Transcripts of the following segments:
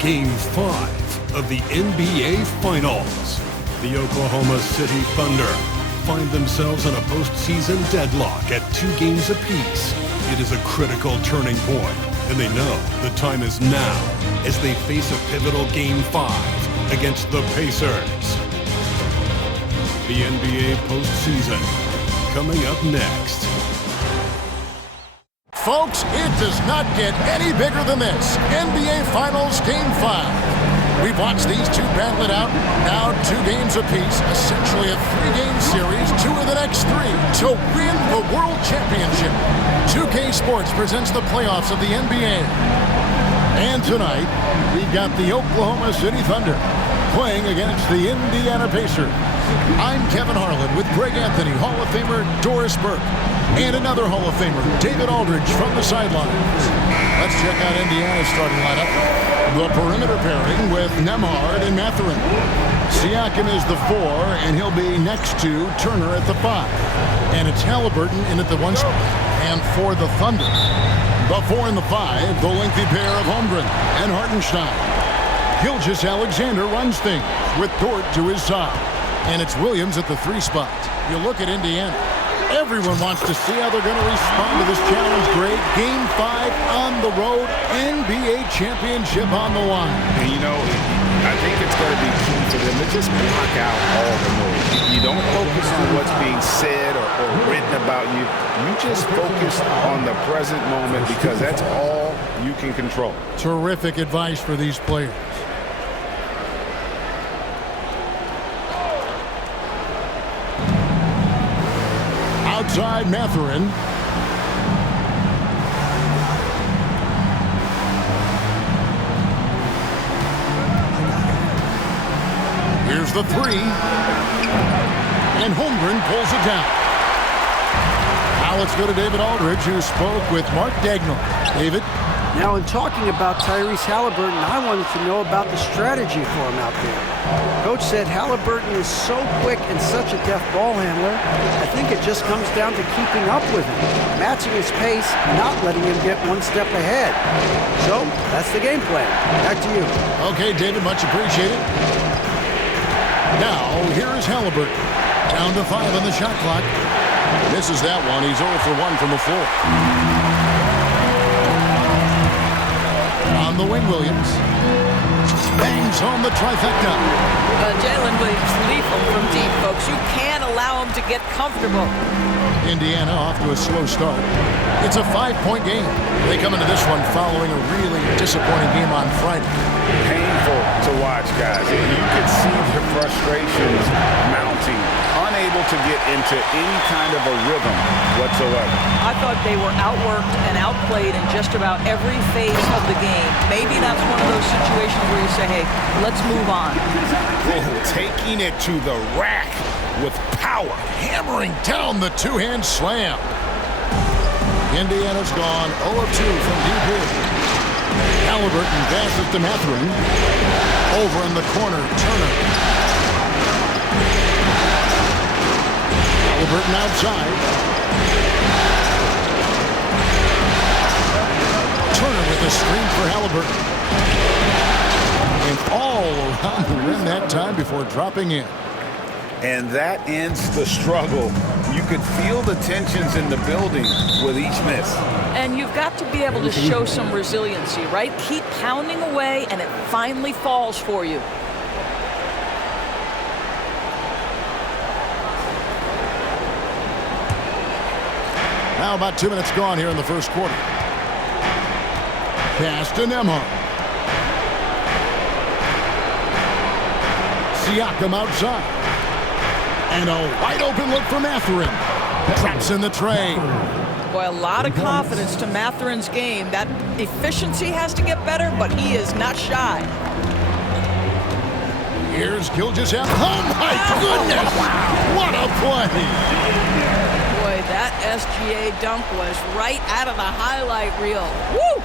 Game 5 of the NBA Finals. The Oklahoma City Thunder find themselves in a postseason deadlock at 2 games apiece. It is a critical turning point, and they know the time is now as they face a pivotal Game 5 against the Pacers. The NBA postseason coming up next. Folks, it does not get any bigger than this. NBA Finals Game 5. We've watched these two battle it out. Now 2 games apiece, essentially a 3-game series, 2 of the next 3 to win the World Championship. 2K Sports presents the playoffs of the NBA. And tonight, we've got the Oklahoma City Thunder playing against the Indiana Pacers. I'm Kevin Harlan with Greg Anthony, Hall of Famer Doris Burke, and another Hall of Famer, David Aldridge, from the sidelines. Let's check out Indiana's starting lineup. The perimeter pairing with Nembhard and Mathurin. Siakam is the 4, and he'll be next to Turner at the 5. And it's Halliburton in at the 1 spot. And for the Thunder, the 4 and the 5, the lengthy pair of Holmgren and Hartenstein. Gilgeous-Alexander runs things with Dort to his side. And it's Williams at the 3 spot. You look at Indiana. Everyone wants to see how they're going to respond to this challenge, Greg. Game 5 on the road, NBA championship on the line. And you know, I think it's going to be key for them to just block out all the noise. You don't focus on what's being said or written about you. You just focus on the present moment because that's all you can control. Terrific advice for these players. Outside Mathurin. Here's the 3. And Holmgren pulls it down. Now let's go to David Aldridge, who spoke with Mark Dagnall. David? Now, in talking about Tyrese Halliburton, I wanted to know about the strategy for him out there. Coach said Halliburton is so quick and such a deft ball handler. I think it just comes down to keeping up with him, matching his pace, not letting him get 1 step ahead. So, that's the game plan. Back to you. Okay, David, much appreciated. Now, here is Halliburton. Down to 5 on the shot clock. Misses that one. He's 0 for 1 from the floor. On the wing, Williams. Bangs home the trifecta. Jalen Williams, lethal from deep, folks. You can't allow him to get comfortable. Indiana off to a slow start. It's a 5-point game. They come into this one following a really disappointing game on Friday. Painful to watch, guys. You could see the frustrations mounting, unable to get into any kind of a rhythm whatsoever. I thought they were outworked and outplayed in just about every phase of the game. Maybe that's one of those situations where you say, hey, let's move on. Taking it to the rack with power. Hammering down the 2-hand slam. Indiana's gone 0 of 2 from deep here. Halliburton passes to Mathurin. Over in the corner, Turner. Halliburton outside. Turner with a screen for Halliburton. And all around the rim that time before dropping in. And that ends the struggle. You could feel the tensions in the building with each miss. And you've got to be able to show some resiliency, right? Keep pounding away, and it finally falls for you. Now about 2 minutes gone here in the first quarter. Pass to Nembhard. Siakam outside. And a wide open look for Mathurin. Drops in the tray. Boy, a lot of confidence to Mathurin's game. That efficiency has to get better, but he is not shy. Here's Gilgeous-Alexander. Oh my goodness! What a play! Boy, that SGA dunk was right out of the highlight reel. Woo!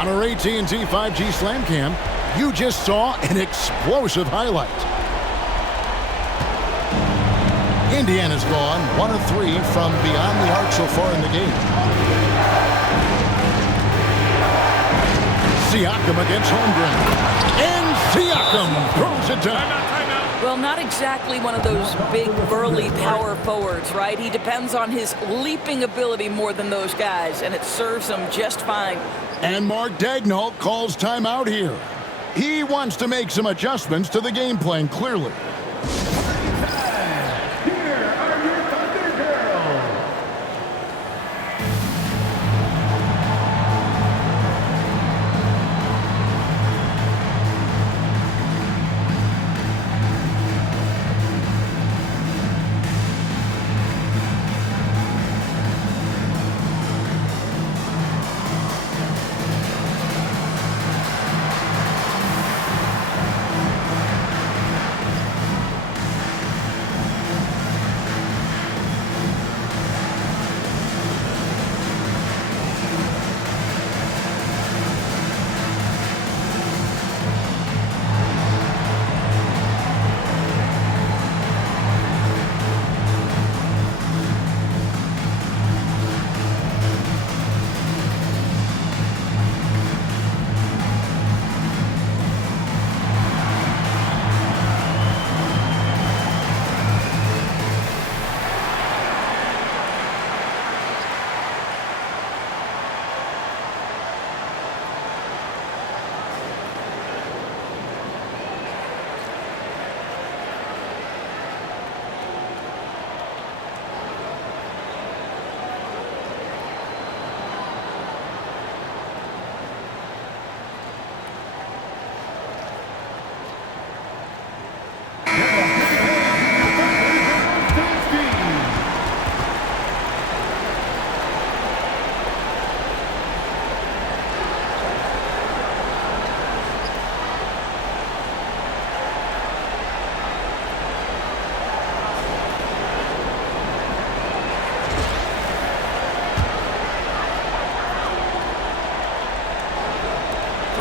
On our AT&T 5G Slam Cam, you just saw an explosive highlight. Indiana's gone 1 of 3 from beyond the arc so far in the game. Siakam against Holmgren. And Siakam throws it down. Well, not exactly one of those big, burly power forwards, right? He depends on his leaping ability more than those guys, and it serves him just fine. And Mark Daigneault calls timeout here. He wants to make some adjustments to the game plan, clearly.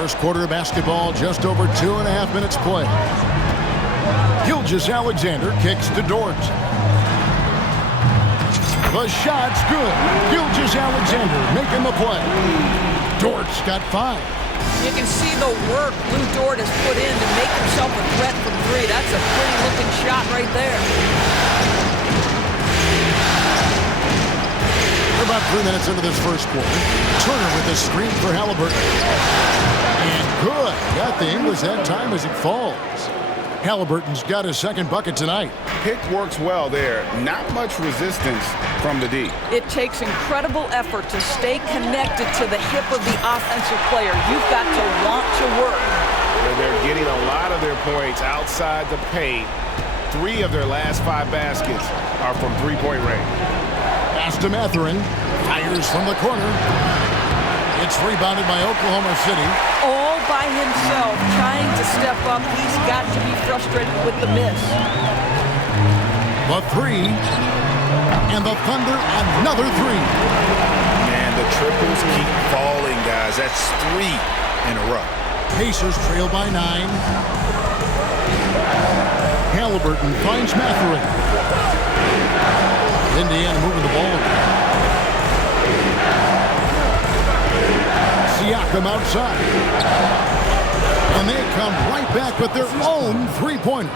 First quarter of basketball, just over 2.5 minutes played. Gilgeous-Alexander kicks to Dort. The shot's good. Gilgeous-Alexander making the play. Dort's got 5. You can see the work Lou Dort has put in to make himself a threat from 3. That's a pretty looking shot right there. We're about 3 minutes into this first quarter. Turner with a screen for Halliburton. And good. Got the English that time as it falls. Halliburton's got his second bucket tonight. Pick works well there. Not much resistance from the D. It takes incredible effort to stay connected to the hip of the offensive player. You've got to want to work. They're getting a lot of their points outside the paint. 3 of their last 5 baskets are from three-point range. Pass to Mathurin. Fires from the corner. It's rebounded by Oklahoma City. All by himself, trying to step up. He's got to be frustrated with the miss. The 3. And the Thunder, another 3. Man, the triples keep falling, guys. That's 3 in a row. Pacers trail by 9. Halliburton finds Mathurin. Indiana moving the ball. Siakam outside. And they come right back with their own three-pointer.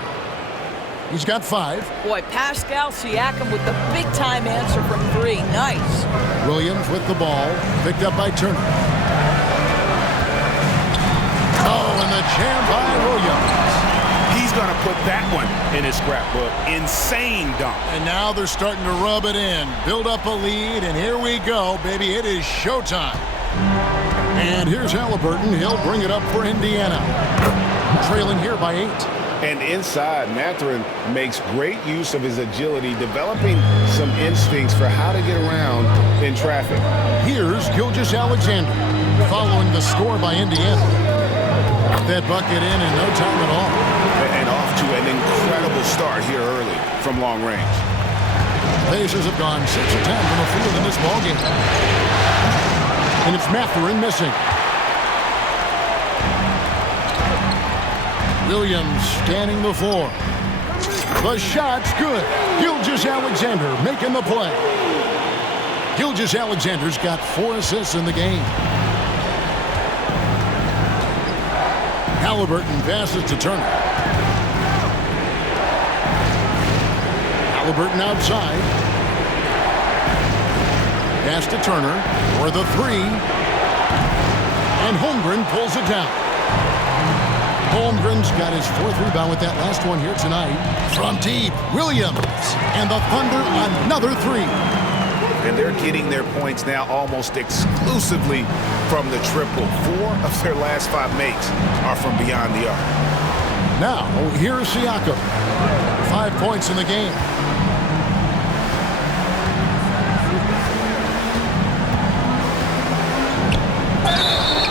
He's got 5. Boy, Pascal Siakam with the big-time answer from 3. Nice. Williams with the ball. Picked up by Turner. Oh, and the jam by Williams. He's going to put that one in his scrapbook. Insane dunk. And now they're starting to rub it in. Build up a lead, and here we go, baby. It is showtime. And here's Halliburton. He'll bring it up for Indiana. Trailing here by 8. And inside, Mathurin makes great use of his agility, developing some instincts for how to get around in traffic. Here's Gilgeous-Alexander following the score by Indiana. Got that bucket in no time at all. And off to an incredible start here early from long range. Pacers have gone 6 of 10 from the field in this ballgame. And it's Mathurin missing. Williams scanning the floor. The shot's good. Gilgeous-Alexander making the play. Gilgeous-Alexander's got 4 assists in the game. Halliburton passes to Turner. Halliburton outside. Pass to Turner for the three. And Holmgren pulls it down. Holmgren's got his fourth rebound with that last one here tonight. From deep, Williams. And the Thunder another three. And they're getting their points now almost exclusively from the triple. 4 of their last 5 makes are from beyond the arc. Now, here's Siakam. 5 points in the game.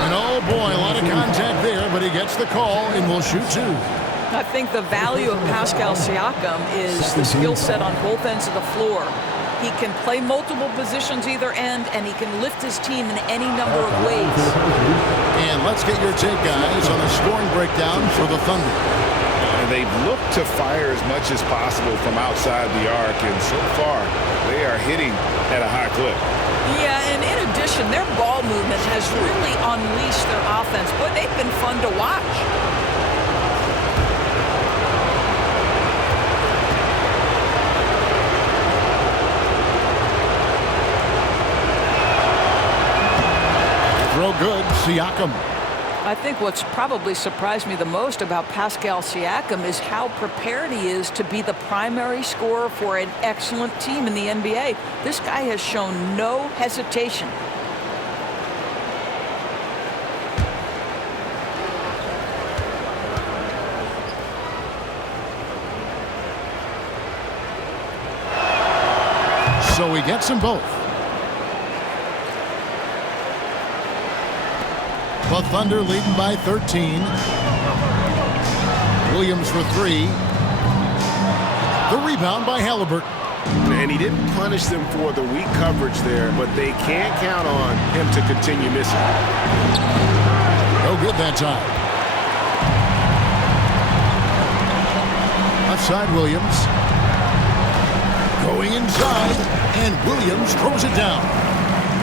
And oh boy, a lot of contact there, but he gets the call and will shoot 2. I think the value of Pascal Siakam is the skill set on both ends of the floor. He can play multiple positions either end, and he can lift his team in any number of ways. And let's get your take, guys, on the scoring breakdown for the Thunder. They've looked to fire as much as possible from outside the arc, and so far, they are hitting at a high clip. Yeah, and in addition, their ball movement has really unleashed their offense, but they've been fun to watch. Throw good, Siakam. I think what's probably surprised me the most about Pascal Siakam is how prepared he is to be the primary scorer for an excellent team in the NBA. This guy has shown no hesitation. So he gets them both. The Thunder leading by 13. Williams for 3. The rebound by Halliburton. And he didn't punish them for the weak coverage there, but they can't count on him to continue missing. No good that time. Left side, Williams. Going inside, and Williams throws it down.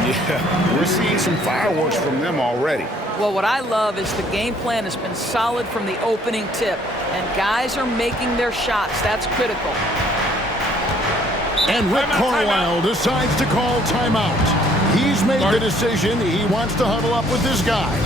Yeah, we're seeing some fireworks from them already. Well, what I love is the game plan has been solid from the opening tip, and guys are making their shots. That's critical. And Rick Carlisle decides to call timeout. He's made the decision. He wants to huddle up with his guys.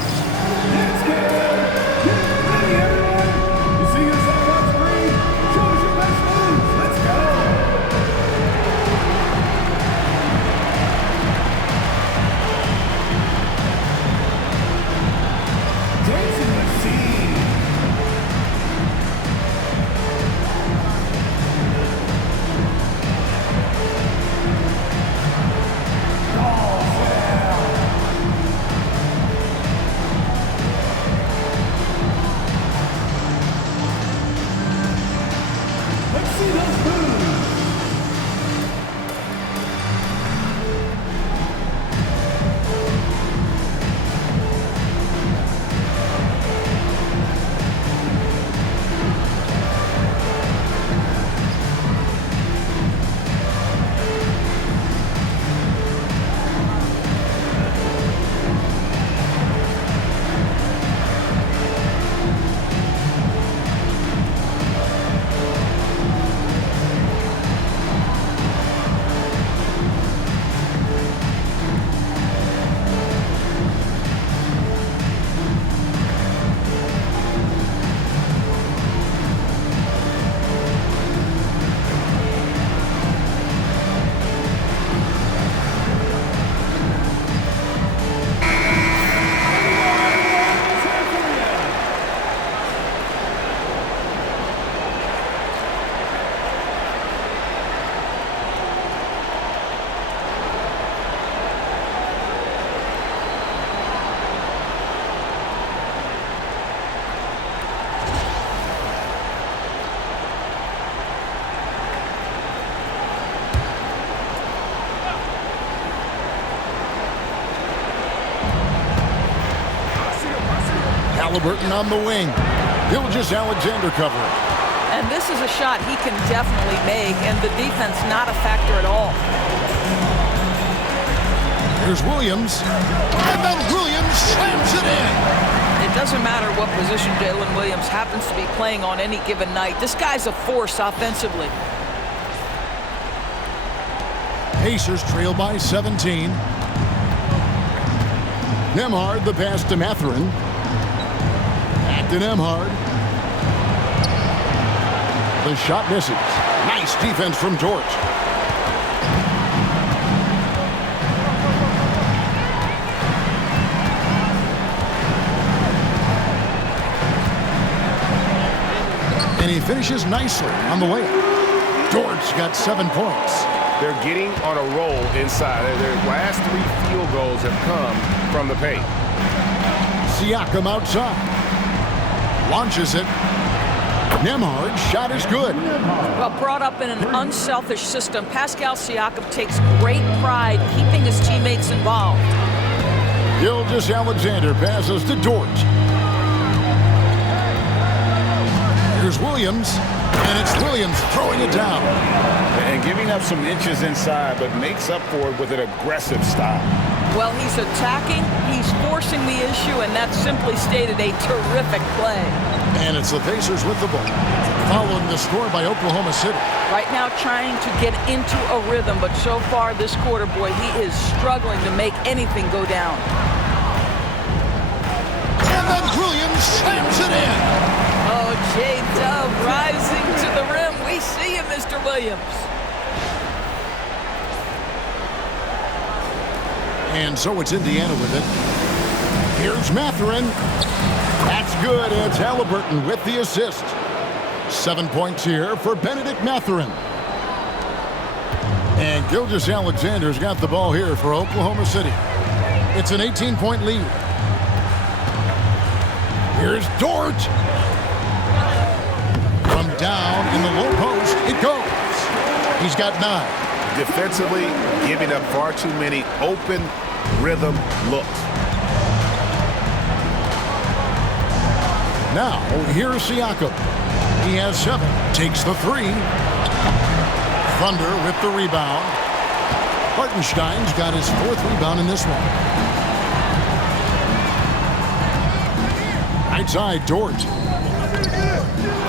Halliburton on the wing. Gilgeous-Alexander covering. And this is a shot he can definitely make, and the defense not a factor at all. Here's Williams. And then Williams slams it in. It doesn't matter what position Jalen Williams happens to be playing on any given night. This guy's a force offensively. Pacers trail by 17. Nembhard, the pass to Mathurin. Back to Nembhard. The shot misses. Nice defense from George. And he finishes nicely on the layup. George got 7 points. They're getting on a roll inside. Their last 3 field goals have come from the paint. Siakam outside. Launches it. Nembhard's shot is good. Well, brought up in an unselfish system, Pascal Siakam takes great pride keeping his teammates involved. Gilgeous-Alexander passes to Dort. Here's Williams, and it's Williams throwing it down. And giving up some inches inside, but makes up for it with an aggressive style. Well, he's attacking, he's forcing the issue, and that's simply stated a terrific play. And it's the Pacers with the ball, following the score by Oklahoma City. Right now trying to get into a rhythm, but so far this quarter, boy, he is struggling to make anything go down. And then Williams slams it in. Oh, J-Dub rising to the rim. We see you, Mr. Williams. And so it's Indiana with it. Here's Mathurin. That's good. It's Halliburton with the assist. 7 points here for Bennedict Mathurin. And Gilgeous-Alexander's got the ball here for Oklahoma City. It's an 18-point lead. Here's Dort. From down in the low post, it goes. He's got 9. Defensively, giving up far too many open rhythm looks. Now, here's Siakam. He has 7. Takes the 3. Thunder with the rebound. Hartenstein's got his 4th rebound in this one. Right side, Dort.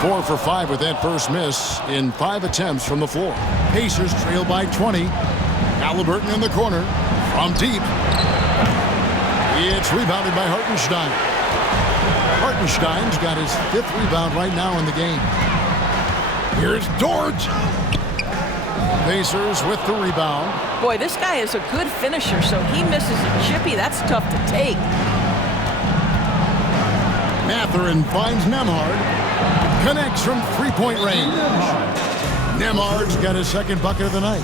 4 for 5 with that first miss in 5 attempts from the floor. Pacers trail by 20. Halliburton in the corner. From deep. It's rebounded by Hartenstein. Hartenstein's got his 5th rebound right now in the game. Here's Dort. Pacers with the rebound. Boy, this guy is a good finisher, so he misses a chippy. That's tough to take. Mathurin finds Nembhard. Connects from 3-point range. Nembhard's got his 2nd bucket of the night.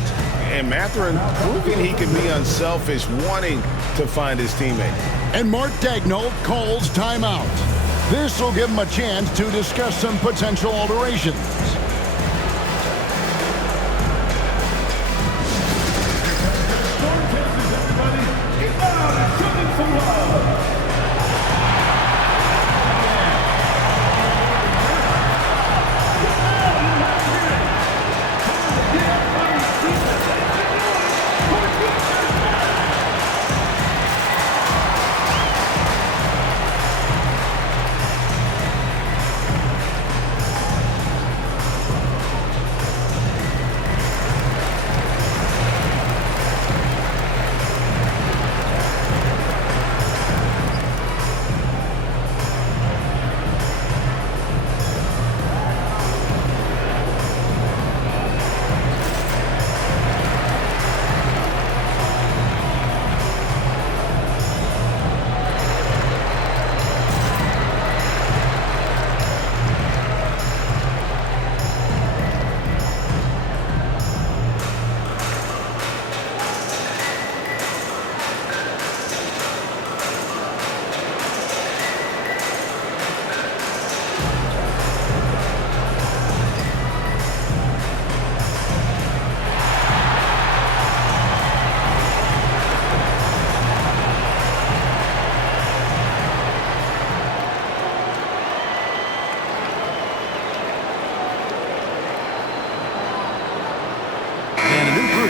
And Mathurin proving he can be unselfish, wanting to find his teammate. And Mark Daigneault calls timeout. This will give him a chance to discuss some potential alterations.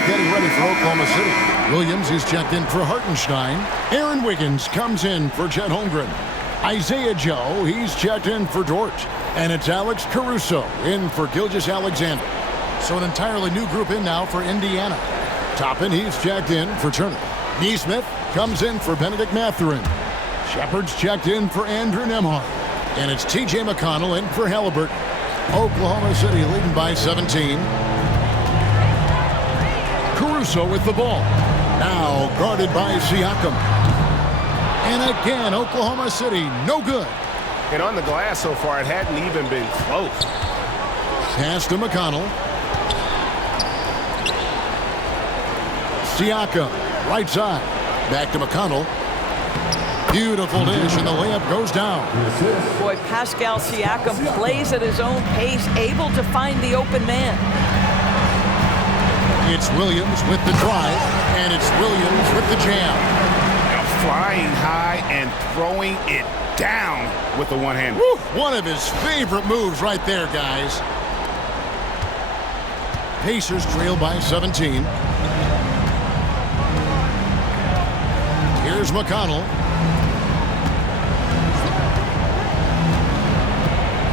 Getting ready for Oklahoma City. Williams is checked in for Hartenstein. Aaron Wiggins comes in for Chet Holmgren. Isaiah Joe, he's checked in for Dort. And it's Alex Caruso in for Gilgeous-Alexander. So an entirely new group in now for Indiana. Toppin, he's checked in for Turner. Neesmith comes in for Bennedict Mathurin. Shepard's checked in for Andrew Nembhard. And it's T.J. McConnell in for Halliburton. Oklahoma City leading by 17. Caruso with the ball. Now guarded by Siakam. And again, Oklahoma City, no good. And on the glass so far, it hadn't even been close. Pass to McConnell. Siakam, right side. Back to McConnell. Beautiful dish, and the layup goes down. Boy, Pascal Siakam plays at his own pace, able to find the open man. It's Williams with the drive, and it's Williams with the jam. Now flying high and throwing it down with the one hand. One of his favorite moves right there, guys. Pacers trail by 17. Here's McConnell.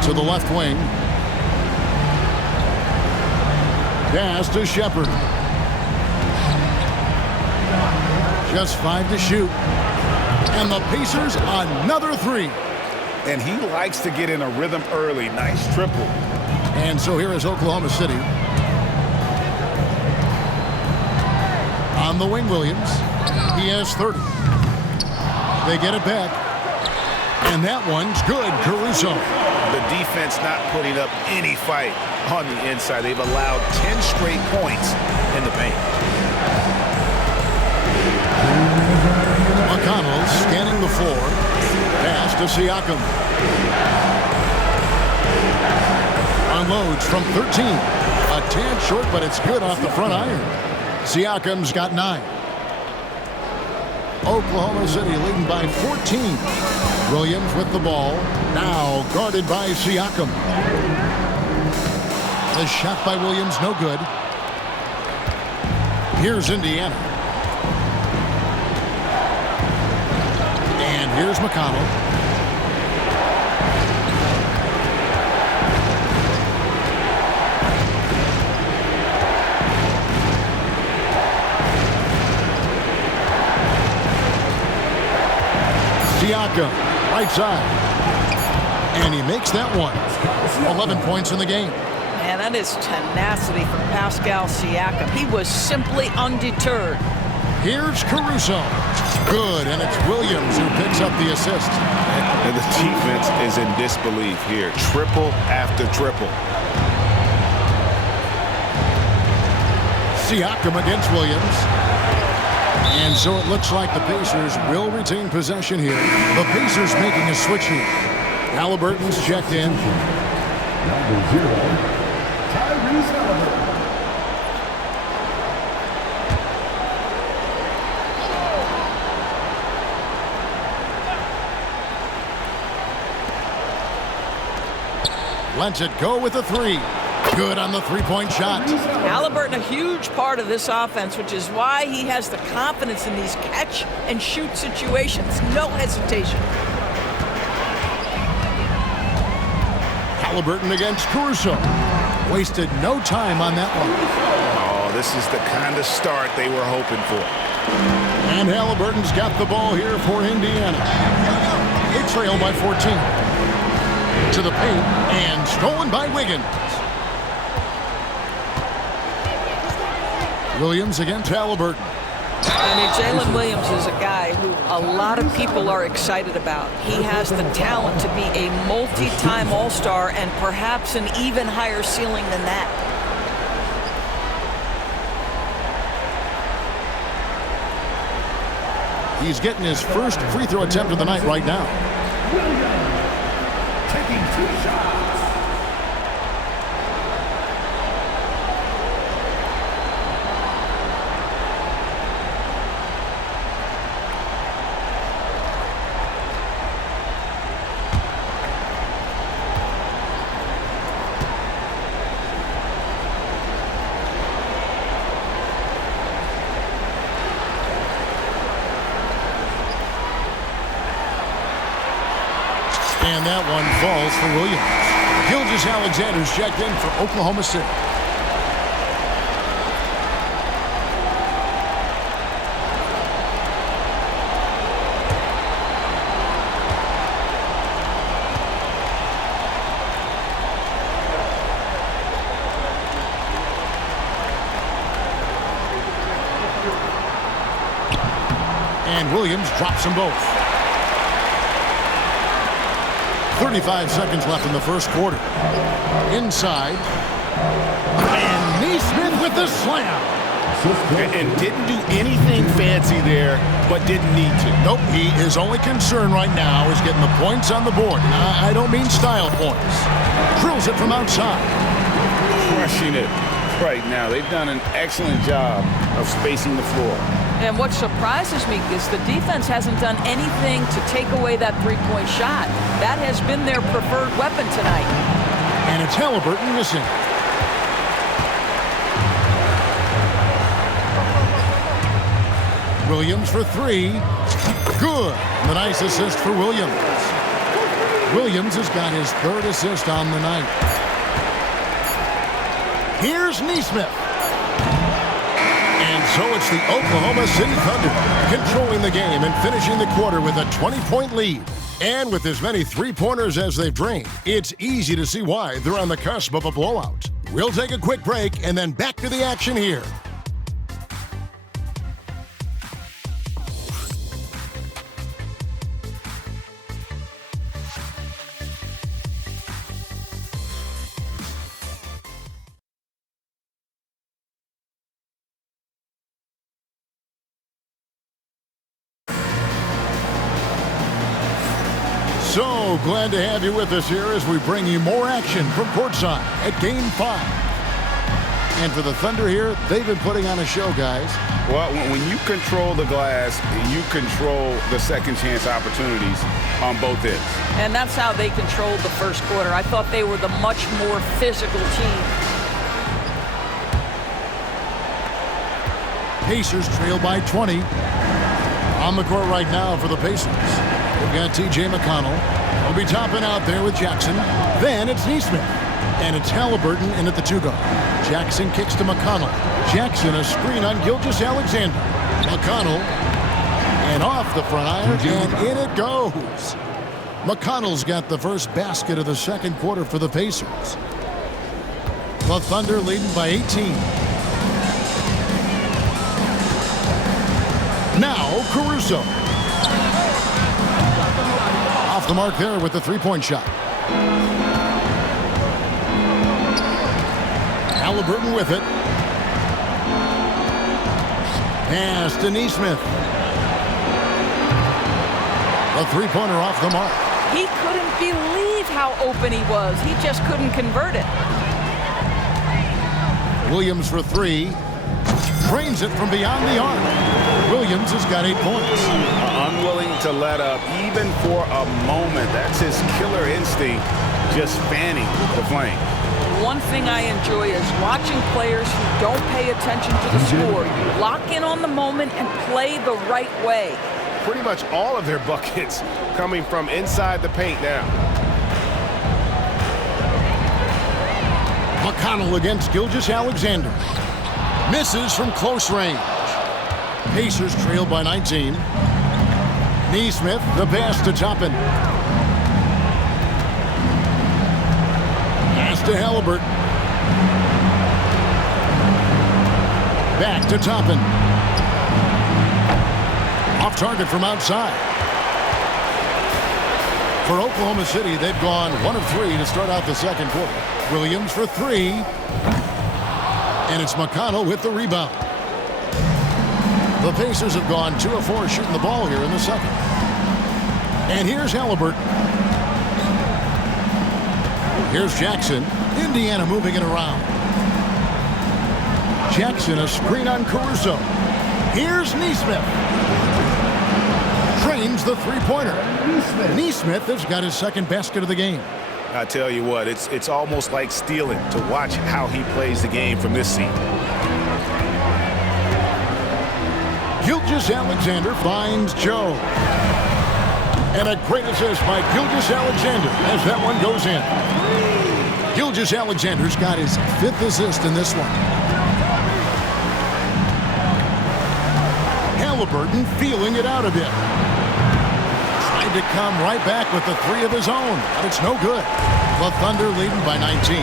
To the left wing. Pass to Shepard. Just 5 to shoot. And the Pacers another 3. And he likes to get in a rhythm early. Nice triple. And so here is Oklahoma City. On the wing, Williams. He has 30. They get it back. And that one's good, Caruso. The defense not putting up any fight on the inside. They've allowed 10 straight points in the paint. McConnell scanning the floor. Pass to Siakam. Unloads from 13. A tad short, but it's good off the front iron. Siakam's got 9. Oklahoma City leading by 14. Williams with the ball. Now guarded by Siakam. The shot by Williams, no good. Here's Indiana. And here's McConnell. Siakam, right side. And he makes that one. 11 points in the game. Man, that is tenacity from Pascal Siakam. He was simply undeterred. Here's Caruso. Good, and it's Williams who picks up the assist. And the defense is in disbelief here. Triple after triple. Siakam against Williams. And so it looks like the Pacers will retain possession here. The Pacers making a switch here. Halliburton's checked in. Number 0, Tyrese Halliburton. Lets it go with a 3. Good on the three-point shot. Halliburton, a huge part of this offense, which is why he has the confidence in these catch-and-shoot situations. No hesitation. Halliburton against Caruso. Wasted no time on that one. Oh, this is the kind of start they were hoping for. And Halliburton's got the ball here for Indiana. They trail by 14. To the paint, and stolen by Wiggins. Williams against Halliburton. I mean, Jalen Williams is a guy who a lot of people are excited about. He has the talent to be a multi-time All-Star and perhaps an even higher ceiling than that. He's getting his first free throw attempt of the night right now. Williams taking 2 shots. And that one falls for Williams. Gilgeous-Alexander's checked in for Oklahoma City. And Williams drops them both. 35 seconds left in the first quarter. Inside. And Neesmith with the slam. And didn't do anything fancy there, but didn't need to. Nope, his only concern right now is getting the points on the board. I don't mean style points. Drills it from outside. Crushing it right now. They've done an excellent job of spacing the floor. And what surprises me is the defense hasn't done anything to take away that three-point shot. That has been their preferred weapon tonight. And it's Halliburton missing. Williams for three. Good. The nice assist for Williams. Williams has got his third assist on the night. Here's Neesmith. And so it's the Oklahoma City Thunder controlling the game and finishing the quarter with a 20-point lead. And with as many three-pointers as they've drained, it's easy to see why they're on the cusp of a blowout. We'll take a quick break and then back to the action here. So glad to have you with us here as we bring you more action from courtside at Game 5. And for the Thunder here, they've been putting on a show, guys. Well, when you control the glass, you control the second chance opportunities on both ends. And that's how they controlled the first quarter. I thought they were the much more physical team. Pacers trail by 20. On the court right now for the Pacers. We've got T.J. McConnell. He'll be topping out there with Jackson. Then it's Neesmith. And it's Halliburton in at the two-guard. Jackson kicks to McConnell. Jackson a screen on Gilgeous-Alexander. McConnell. And off the front iron. And in it goes. McConnell's got the first basket of the second quarter for the Pacers. The Thunder leading by 18. Now Caruso. Off the mark there with the three-point shot. Halliburton with it. Pass to Neesmith. The three-pointer off the mark. He couldn't believe how open he was. He just couldn't convert it. Williams for three. Drains it from beyond the arc. Williams has got 8 points. Unwilling to let up even for a moment. That's his killer instinct, just fanning the flame. One thing I enjoy is watching players who don't pay attention to the score, lock in on the moment and play the right way. Pretty much all of their buckets coming from inside the paint now. McConnell against Gilgeous-Alexander. Misses from close range. Pacers trail by 19. Neesmith, the pass to Toppin. Pass to Halliburton. Back to Toppin. Off target from outside. For Oklahoma City, they've gone 1 of 3 to start out the second quarter. Williams for 3. And it's McConnell with the rebound. The Pacers have gone 2 of 4 shooting the ball here in the second. And here's Halliburton. Here's Jackson. Indiana moving it around. Jackson a screen on Caruso. Here's Neesmith. Trains the three-pointer. Neesmith has got his second basket of the game. I tell you what, it's almost like stealing to watch how he plays the game from this seat. Gilgeous-Alexander finds Joe. And a great assist by Gilgeous-Alexander as that one goes in. Gilgeous-Alexander's got his 5th assist in this one. Halliburton feeling it out a bit. Trying to come right back with the 3 of his own, but it's no good. The Thunder leading by 19.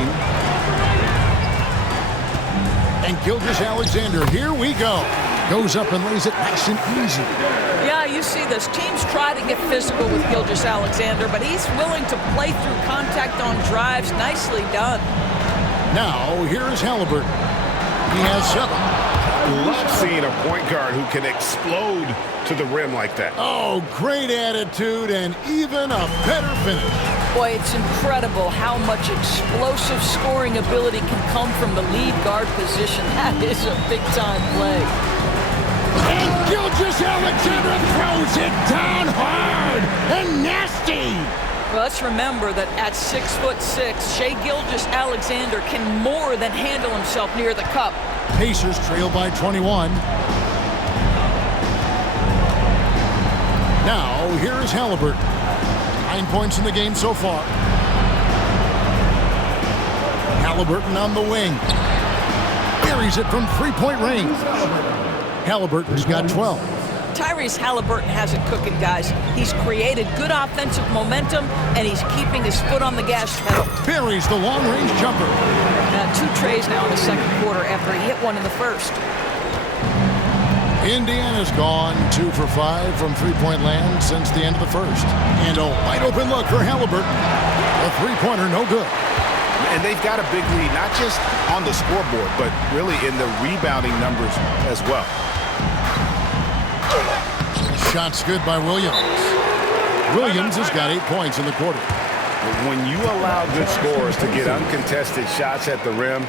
And Gilgeous-Alexander, here we go. Goes up and lays it nice and easy. Yeah, you see this. Teams try to get physical with Gilgeous-Alexander, but he's willing to play through contact on drives. Nicely done. Now, here's Halliburton. He has 7. I love seeing a point guard who can explode to the rim like that. Oh, great attitude and even a better finish. Boy, it's incredible how much explosive scoring ability can come from the lead guard position. That is a big-time play. And Gilgeous-Alexander throws it down hard and nasty. Well, let's remember that at 6'6", Shai Gilgeous-Alexander can more than handle himself near the cup. Pacers trail by 21. Now, here's Halliburton. 9 points in the game so far. Halliburton on the wing. Buries it from 3-point range. Halliburton's got 12. Tyrese Halliburton has it cooking, guys. He's created good offensive momentum, and he's keeping his foot on the gas pedal. Buries the long-range jumper. 2 trays now in the second quarter after he hit one in the first. Indiana's gone 2 for 5 from 3-point land since the end of the first. And a wide-open look for Halliburton. A 3-pointer, no good. And they've got a big lead, not just on the scoreboard, but really in the rebounding numbers as well. Shot's good by Williams. Williams has got 8 points in the quarter. When you allow good scorers to get uncontested shots at the rim,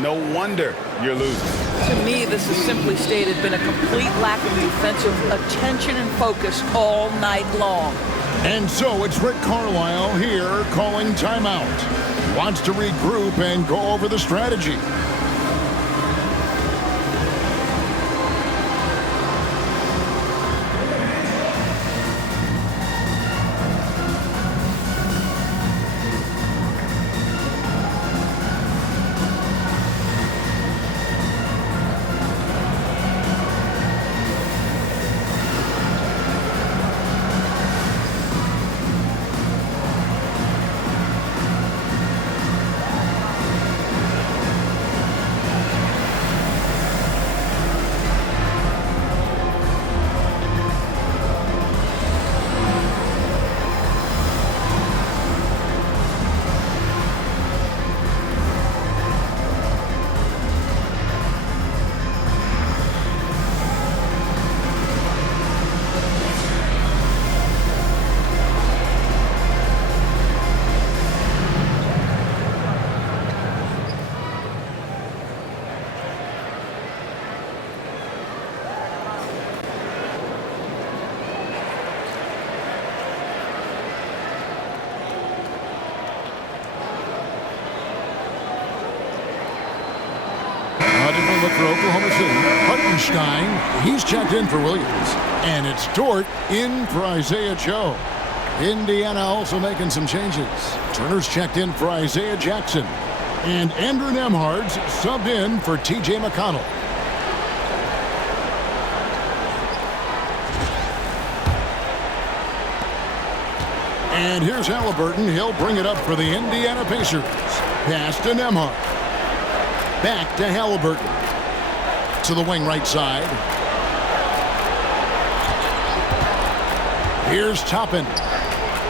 no wonder you're losing. To me, this is simply stated been a complete lack of defensive attention and focus all night long. And so it's Rick Carlisle here calling timeout. Wants to regroup and go over the strategy. Look for Oklahoma City. Hartenstein, he's checked in for Williams. And it's Dort in for Isaiah Joe. Indiana also making some changes. Turner's checked in for Isaiah Jackson. And Andrew Nembhard's subbed in for T.J. McConnell. And here's Halliburton. He'll bring it up for the Indiana Pacers. Pass to Nembhard. Back to Halliburton. To the wing right side. Here's Toppin.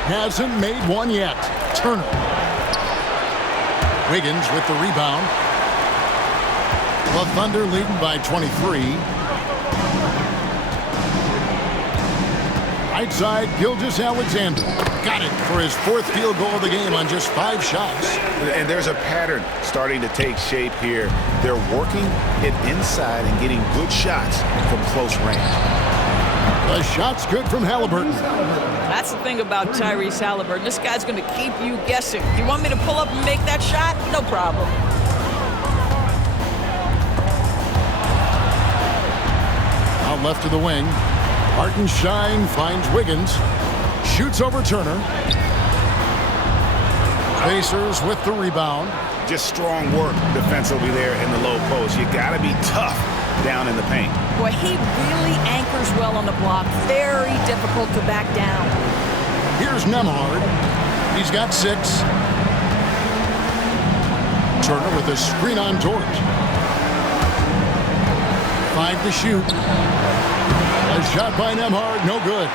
Hasn't made one yet. Turner. Wiggins with the rebound. The Thunder leading by 23. Right side, Gilgeous-Alexander. Got it for his 4th field goal of the game on just 5 shots. And there's a pattern starting to take shape here. They're working it inside and getting good shots from close range. The shot's good from Halliburton. That's the thing about Tyrese Halliburton. This guy's going to keep you guessing. You want me to pull up and make that shot? No problem. Out left of the wing. Hartenstein finds Wiggins. Shoots over Turner. Pacers with the rebound. Just strong work defensively there in the low post. You got to be tough down in the paint. Boy, he really anchors well on the block. Very difficult to back down. Here's Nembhard. He's got 6. Turner with a screen on Dort. 5 to shoot. A shot by Nembhard, no good.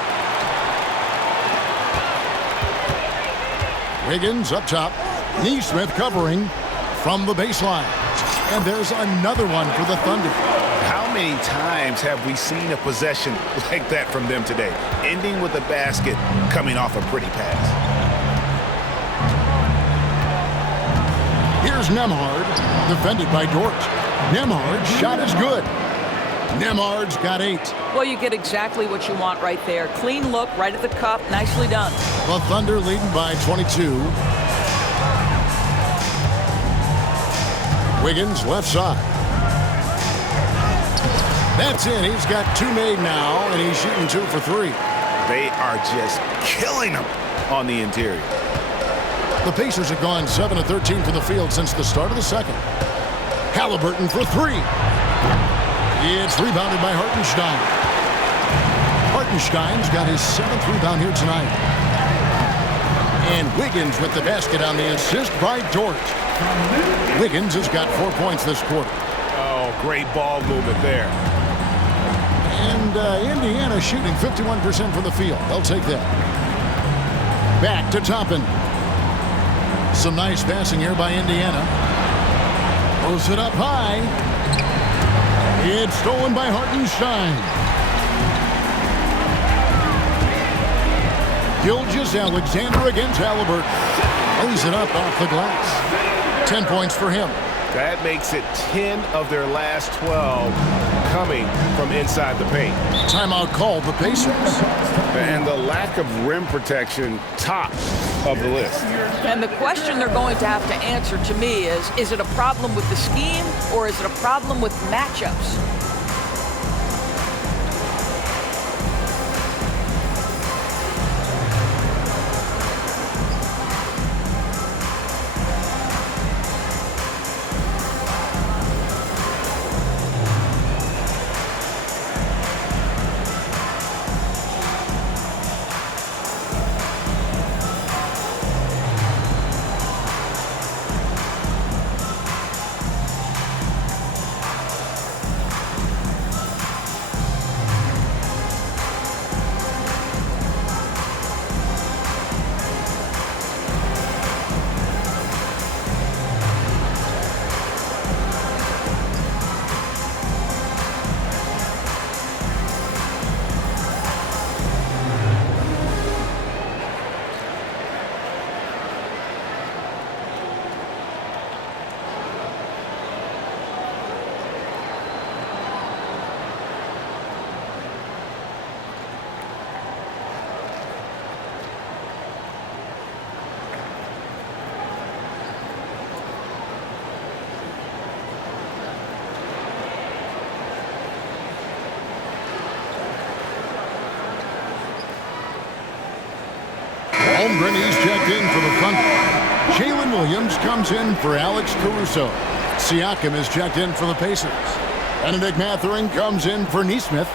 Wiggins up top. Neesmith covering from the baseline. And there's another one for the Thunder. How many times have we seen a possession like that from them today? Ending with a basket, coming off a pretty pass. Here's Nembhard, defended by Dort. Nembhard's shot is good. Nembhard's got 8. Well, you get exactly what you want right there. Clean look, right at the cup. Nicely done. The Thunder leading by 22. Wiggins left side. That's in. He's got 2 made now, and he's shooting 2 for 3. They are just killing them on the interior. The Pacers have gone 7 of 13 from the field since the start of the second. Halliburton for 3. It's rebounded by Hartenstein. Hartenstein's got his 7th rebound here tonight. And Wiggins with the basket on the assist by Dort. Wiggins has got 4 points this quarter. Oh, great ball movement there. And Indiana shooting 51% from the field. They'll take that. Back to Toppin. Some nice passing here by Indiana. Throws it up high. It's stolen by Hartenstein. Gilgeous-Alexander against Halliburton. Lays it up off the glass. 10 points for him. That makes it 10 of their last 12 coming from inside the paint. Timeout called the Pacers. And the lack of rim protection, top of the list. And the question they're going to have to answer to me is it a problem with the scheme or is it a problem with matchups? Holmgren, he's checked in for the Thunder. Jalen Williams comes in for Alex Caruso. Siakam is checked in for the Pacers. Bennedict Mathurin comes in for Neesmith.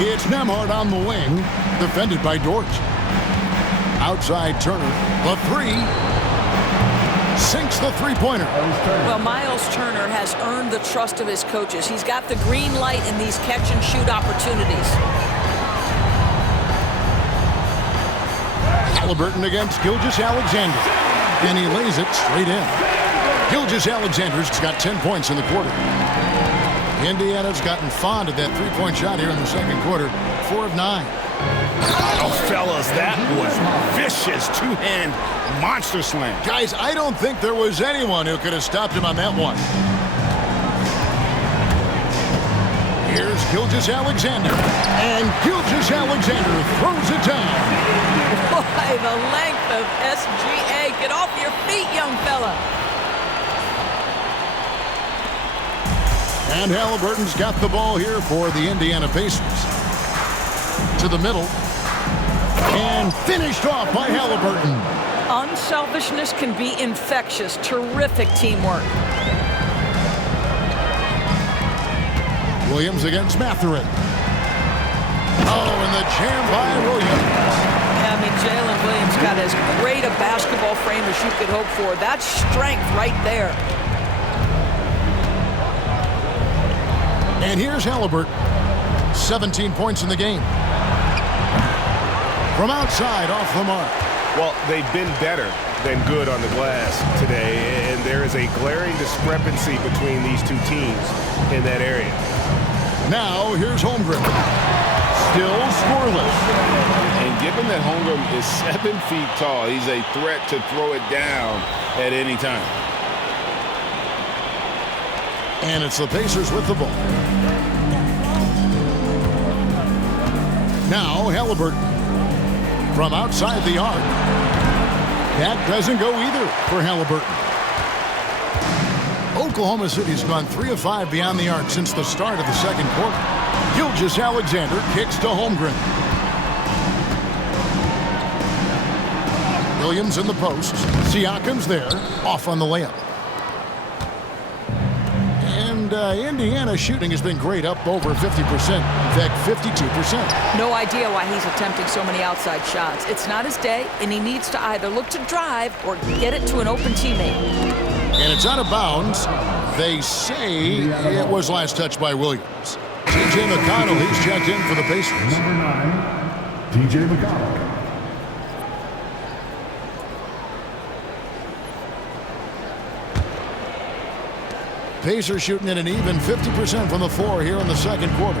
It's Nembhard on the wing, defended by Dort. Outside Turner, the 3. Sinks the three-pointer. Well, Miles Turner has earned the trust of his coaches. He's got the green light in these catch-and-shoot opportunities. Halliburton against Gilgeous-Alexander. And he lays it straight in. Gilgeous-Alexander's got 10 points in the quarter. Indiana's gotten fond of that three-point shot here in the second quarter. 4 of 9. Oh, fellas, that was vicious two-hand monster slam. Guys, I don't think there was anyone who could have stopped him on that one. Gilgeous-Alexander. And Gilgeous-Alexander throws it down. Boy, the length of SGA. Get off your feet, young fella. And Halliburton's got the ball here for the Indiana Pacers. To the middle. And finished off by Halliburton. Unselfishness can be infectious. Terrific teamwork. Williams against Mathurin. Oh, and the jam by Williams. Yeah, I mean, Jalen Williams got as great a basketball frame as you could hope for. That's strength right there. And here's Halliburton. 17 points in the game. From outside, off the mark. Well, they've been better than good on the glass today, and there is a glaring discrepancy between these two teams in that area. Now, here's Holmgren. Still scoreless. And given that Holmgren is 7 feet tall, he's a threat to throw it down at any time. And it's the Pacers with the ball. Now, Halliburton. From outside the arc. That doesn't go either for Halliburton. Oklahoma City's gone 3 of 5 beyond the arc since the start of the second quarter. Gilgeous-Alexander kicks to Holmgren. Williams in the post. Siakam's there. Off on the layup. And Indiana shooting has been great, up over 50%. In fact, 52%. No idea why he's attempting so many outside shots. It's not his day, and he needs to either look to drive or get it to an open teammate. And it's out of bounds. They say it was last touched by Williams. T.J. McConnell, he's checked in for the Pacers. Number 9, T.J. McConnell. Pacers shooting at an even 50% from the floor here in the second quarter.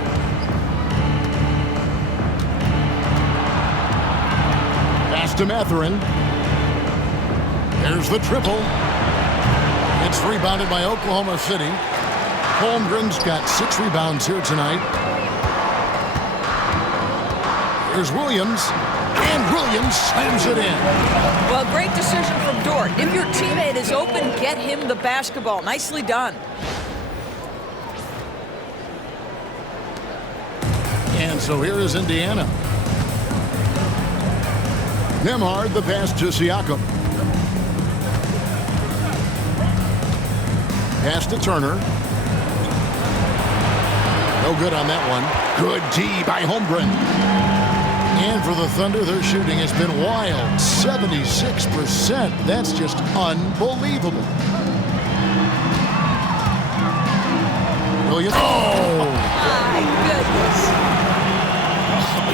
Pass to Mathurin. There's the triple. It's rebounded by Oklahoma City. Holmgren's got 6 rebounds here tonight. Here's Williams. And Williams slams it in. Well, great decision from Dort. If your teammate is open, get him the basketball. Nicely done. And so here is Indiana. Nembhard, the pass to Siakam. Pass to Turner. No good on that one. Good D by Holmgren. And for the Thunder, their shooting has been wild. 76%. That's just unbelievable. Williams. Oh! My goodness.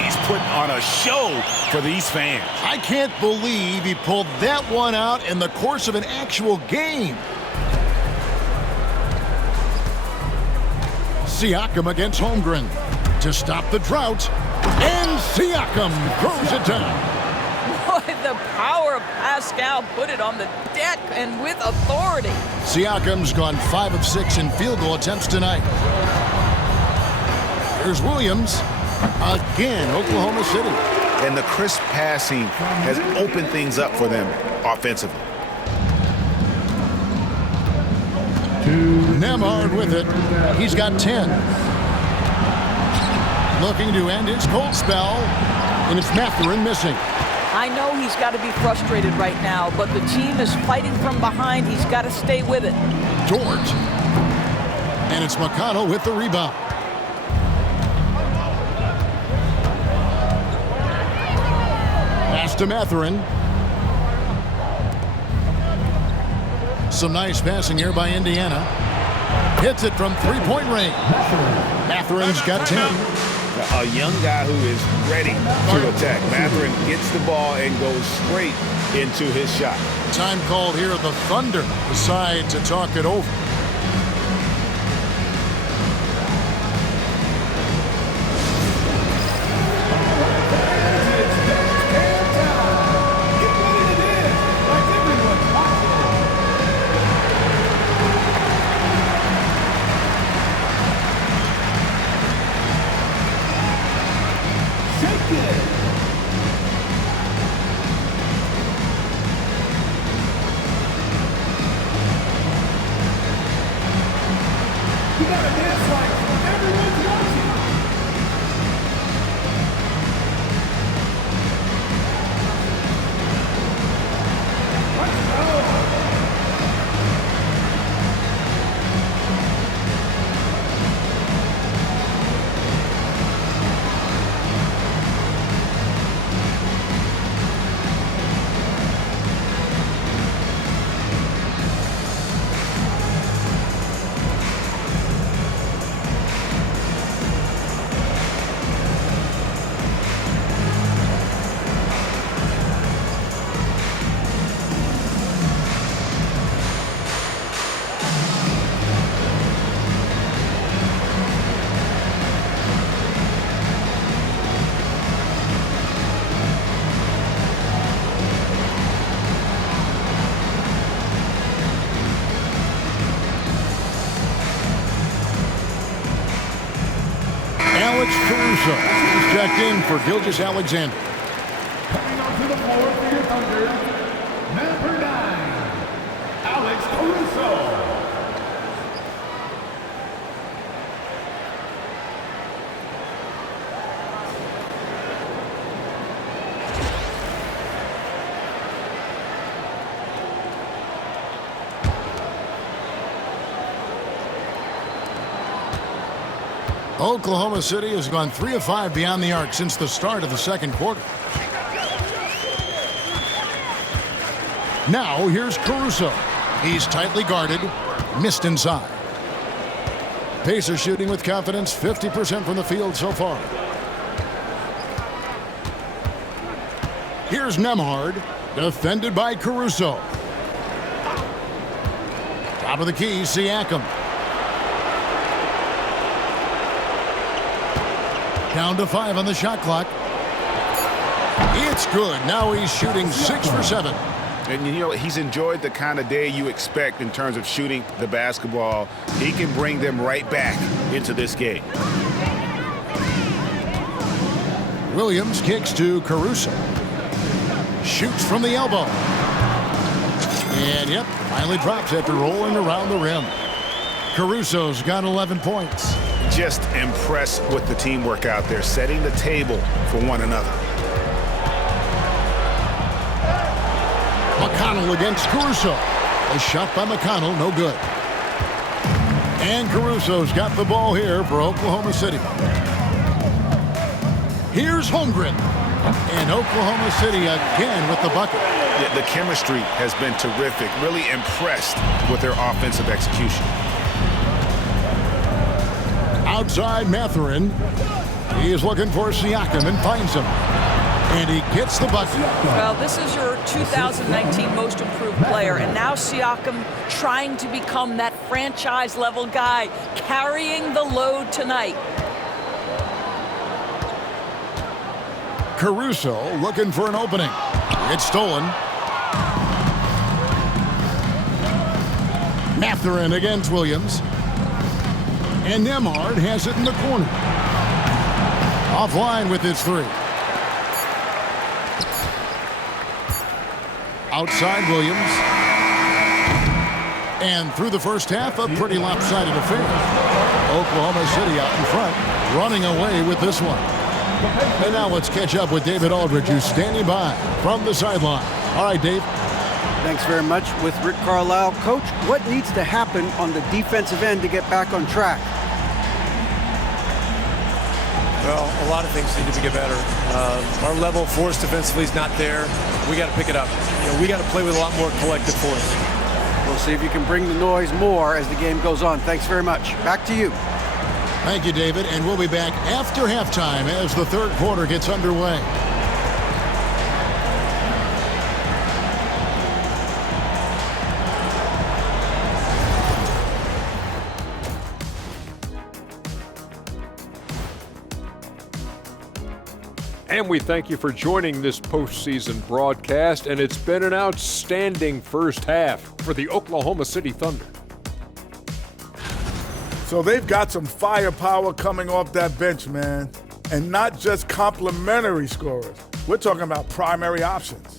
He's putting on a show for these fans. I can't believe he pulled that one out in the course of an actual game. Siakam against Holmgren to stop the drought. And Siakam throws it down. Boy, the power of Pascal put it on the deck and with authority. Siakam's gone 5 of 6 in field goal attempts tonight. Here's Williams. Again, Oklahoma City. And the crisp passing has opened things up for them offensively. Nembhard with it. He's got 10. Looking to end his cold spell. And it's Mathurin missing. I know he's got to be frustrated right now, but the team is fighting from behind. He's got to stay with it. Dort. And it's McConnell with the rebound. Pass to Mathurin. Some nice passing here by Indiana. Hits it from three-point range. Mathurin's got 10. A young guy who is ready to attack. Mathurin gets the ball and goes straight into his shot. Time called here. The Thunder decide to talk it over. Alex Caruso is checked in for Gilgeous Alexander. Coming onto the floor for your Thunder, number 9, Alex Caruso. Oklahoma City has gone 3 of 5 beyond the arc since the start of the second quarter. Now here's Caruso. He's tightly guarded, missed inside. Pacers shooting with confidence, 50% from the field so far. Here's Nembhard, defended by Caruso. Top of the key, Siakam. Down to 5 on the shot clock. It's good. Now he's shooting 6 for 7. And, you know, he's enjoyed the kind of day you expect in terms of shooting the basketball. He can bring them right back into this game. Williams kicks to Caruso. Shoots from the elbow. And, yep, finally drops after rolling around the rim. Caruso's got 11 points. Just impressed with the teamwork out there, setting the table for one another. McConnell against Caruso. A shot by McConnell, no good. And Caruso's got the ball here for Oklahoma City. Here's Holmgren. And Oklahoma City again with the bucket. Yeah, the chemistry has been terrific. Really impressed with their offensive execution. Outside Mathurin. He is looking for Siakam and finds him. And he gets the bucket. Well, this is your 2019 most improved player. And now Siakam trying to become that franchise-level guy, carrying the load tonight. Caruso looking for an opening. It's stolen. Mathurin against Williams. And Nembhard has it in the corner. Offline with his 3. Outside Williams. And through the first half, a pretty lopsided affair. Oklahoma City out in front, running away with this one. And now let's catch up with David Aldridge, who's standing by from the sideline. All right, Dave. Thanks very much. With Rick Carlisle. Coach, what needs to happen on the defensive end to get back on track? Well, a lot of things need to get better. Our level of force defensively is not there. We got to pick it up. You know, we got to play with a lot more collective force. We'll see if you can bring the noise more as the game goes on. Thanks very much. Back to you. Thank you, David. And we'll be back after halftime as the third quarter gets underway. And we thank you for joining this postseason broadcast, and it's been an outstanding first half for the Oklahoma City Thunder. So they've got some firepower coming off that bench, man. And not just complimentary scorers. We're talking about primary options.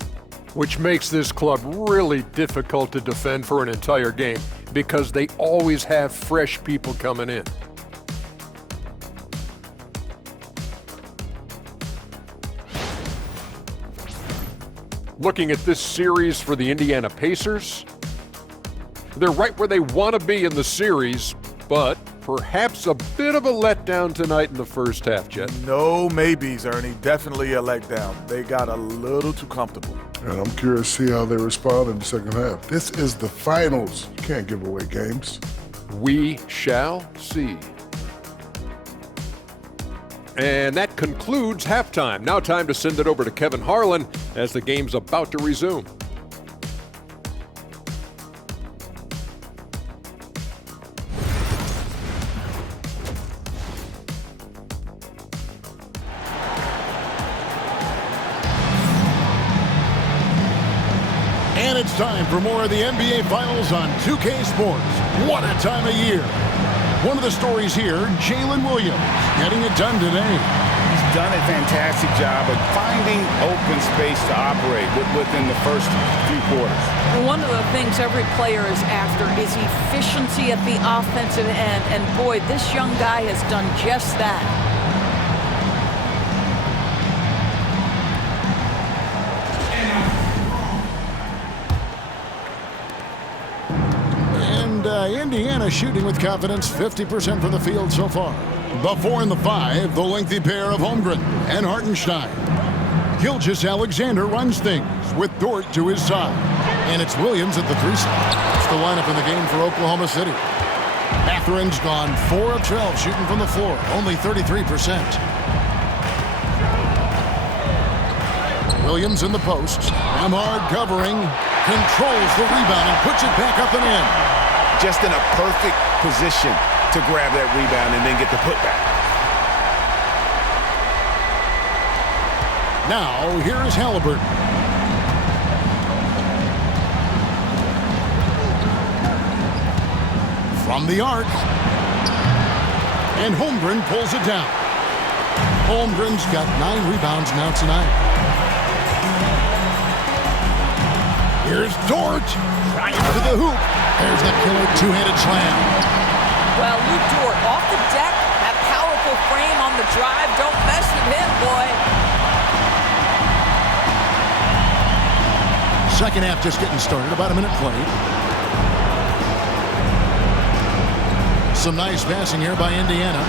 Which makes this club really difficult to defend for an entire game because they always have fresh people coming in. Looking at this series for the Indiana Pacers, they're right where they want to be in the series, but perhaps a bit of a letdown tonight in the first half, Jet. No maybes, Ernie. Definitely a letdown. They got a little too comfortable. And I'm curious to see how they respond in the second half. This is the finals. You can't give away games. We shall see. And that concludes halftime. Now time to send it over to Kevin Harlan as the game's about to resume. And it's time for more of the NBA Finals on 2K Sports. What a time of year. One of the stories here, Jalen Williams, getting it done today. He's done a fantastic job of finding open space to operate within the first few quarters. One of the things every player is after is efficiency at the offensive end. And boy, this young guy has done just that. Indiana shooting with confidence, 50% from the field so far. The 4 and the 5, the lengthy pair of Holmgren and Hartenstein. Gilgeous-Alexander runs things with Dort to his side. And it's Williams at the 3 side. It's the lineup in the game for Oklahoma City. Mathurin's gone 4 of 12 shooting from the floor, only 33%. Williams in the post. Amhard covering, controls the rebound and puts it back up and in. Just in a perfect position to grab that rebound and then get the putback. Now, here is Halliburton. From the arc. And Holmgren pulls it down. Holmgren's got 9 rebounds now tonight. Here's Dort. Right to the hoop. There's the killer two-handed slam. Well, Luke Dort off the deck, that powerful frame on the drive. Don't mess with him, boy. Second half just getting started, about a minute played. Some nice passing here by Indiana.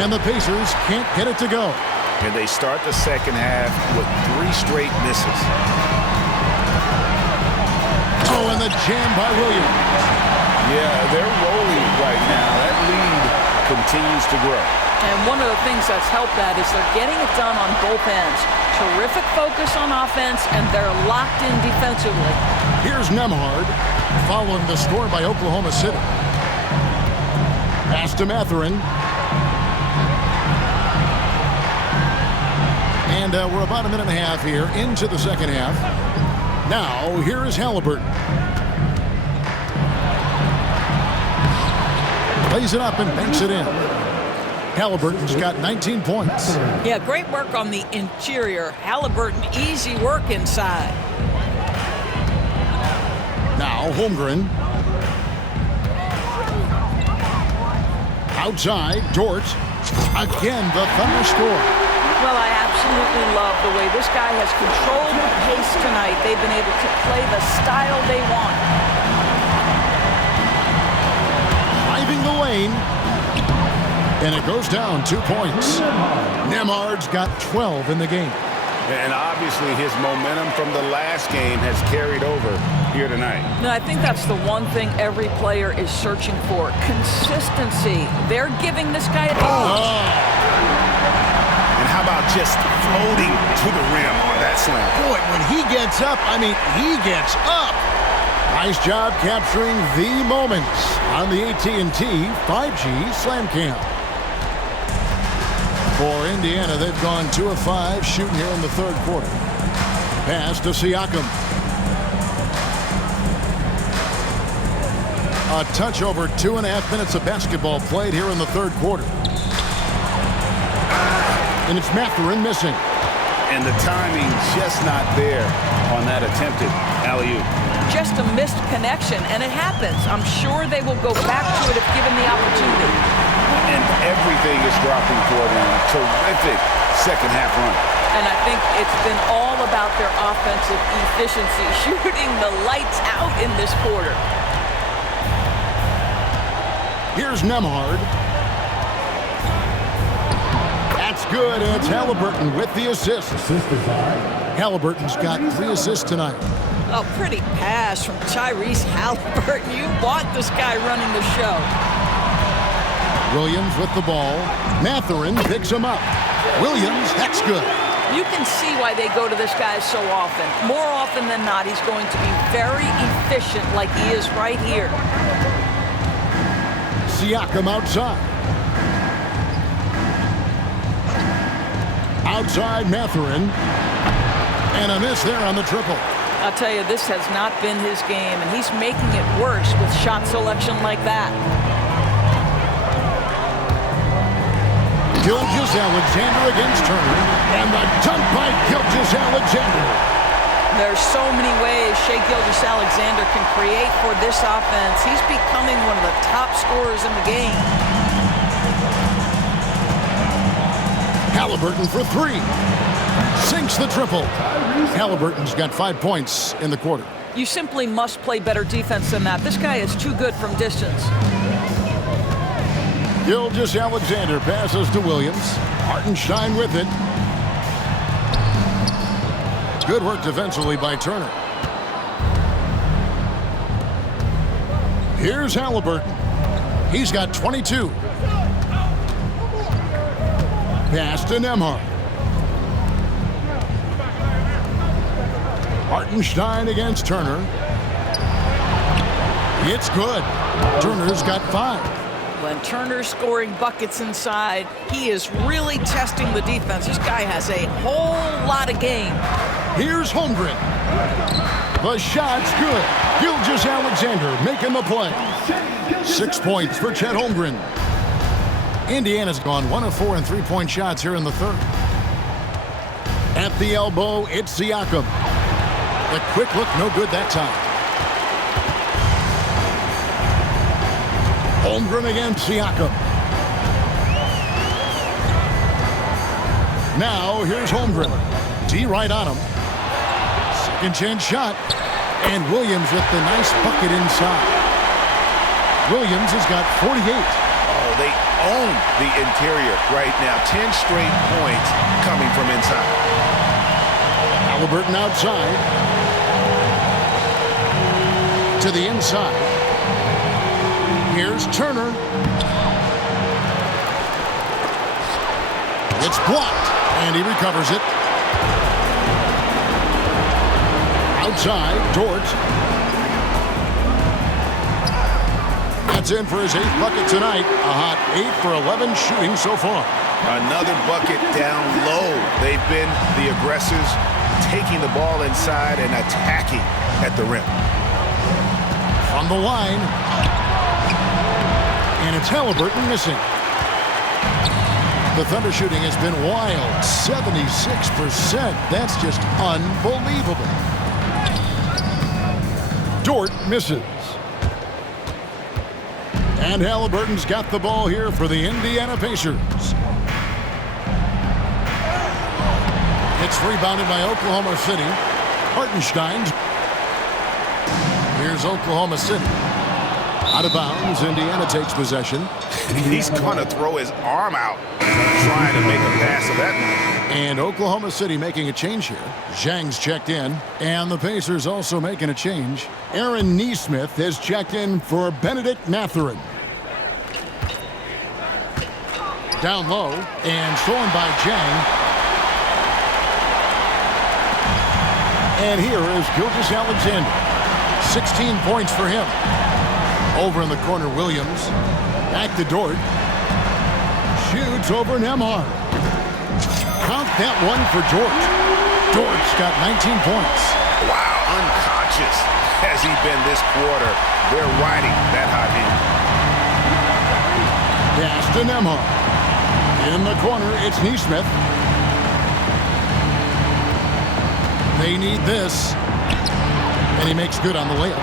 And the Pacers can't get it to go. And they start the second half with 3 straight misses. Oh, and the jam by Williams. Yeah, they're rolling right now. That lead continues to grow. And one of the things that's helped that is they're getting it done on both ends. Terrific focus on offense, and they're locked in defensively. Here's Nembhard following the score by Oklahoma City. Pass to Mathurin. And we're about a minute and a half here into the second half. Now, here is Halliburton. Plays it up and banks it in. Halliburton's got 19 points. Yeah, great work on the interior. Halliburton, easy work inside. Now, Holmgren. Outside, Dort. Again, the Thunder score. Well, I absolutely love the way this guy has controlled the pace tonight. They've been able to play the style they want. Driving the lane. And it goes down 2 points. Nembhard's got 12 in the game. And obviously his momentum from the last game has carried over here tonight. No, I think that's the one thing every player is searching for. Consistency. They're giving this guy a And how about just floating to the rim on that slam? Boy, when he gets up, he gets up. Nice job capturing the moments on the AT&T 5G Slam Cam. For Indiana, they've gone 2 of 5 shooting here in the third quarter. Pass to Siakam. A touch over 2.5 minutes of basketball played here in the third quarter. And it's Mathurin missing. And the timing just not there on that attempted alley-oop. Just a missed connection, and it happens. I'm sure they will go back to it if given the opportunity. And everything is dropping for them. Terrific second half run. And I think it's been all about their offensive efficiency, shooting the lights out in this quarter. Here's Nembhard. That's good, and it's Halliburton with the assist. Halliburton's got 3 assists tonight. A pretty pass from Tyrese Halliburton. You want this guy running the show. Williams with the ball. Mathurin picks him up. Williams, that's good. You can see why they go to this guy so often. More often than not, he's going to be very efficient like he is right here. Siakam outside. Outside Mathurin. And a miss there on the triple. I'll tell you, this has not been his game, and he's making it worse with shot selection like that. Gilgeous-Alexander against Turner. And the dunk by Gilgeous-Alexander. There's so many ways Shai Gilgeous-Alexander can create for this offense. He's becoming one of the top scorers in the game. Halliburton for three. Sinks the triple. Halliburton's got 5 points in the quarter. You simply must play better defense than that. This guy is too good from distance. Gilgeous-Alexander passes to Williams. Hartenstein with it. Good work defensively by Turner. Here's Halliburton. He's got 22. Pass to Nembhard. Hartenstein against Turner. It's good. Turner's got 5. When Turner's scoring buckets inside, he is really testing the defense. This guy has a whole lot of game. Here's Holmgren. The shot's good. Gilgeous-Alexander making the play. 6 points for Chet Holmgren. Indiana's gone 1 of 4 in three-point shots here in the third. At the elbow, it's Siakam. The quick look, no good that time. Holmgren against Siakam. Now here's Holmgren. D right on him. Second chance shot. And Williams with the nice bucket inside. Williams has got 48. Oh, they own the interior right now. 10 straight points coming from inside. Halliburton outside. To the inside. Here's Turner. It's blocked, and he recovers it. Outside, Dort. That's in for his 8th bucket tonight. A hot 8 for 11 shooting so far. Another bucket down low. They've been the aggressors, taking the ball inside and attacking at the rim. On the line. And it's Halliburton missing. The Thunder shooting has been wild. 76%. That's just unbelievable. Dort misses. And Halliburton's got the ball here for the Indiana Pacers. It's rebounded by Oklahoma City. Hartenstein. Here's Oklahoma City. Out of bounds, Indiana takes possession. He's going to throw his arm out trying to make a pass of that. And Oklahoma City making a change here. Zhang's checked in, and the Pacers also making a change. Aaron Nesmith has checked in for Bennedict Mathurin. Down low, and stolen by Zhang. And here is Gilgeous-Alexander. 16 points for him. Over in the corner, Williams. Back to Dort. Shoots over Nembhard. Count that one for Dort. Dort's got 19 points. Wow, unconscious has he been this quarter. They're riding that hot hand. Pass to Nembhard. In the corner, it's Nesmith. They need this. And he makes good on the layup.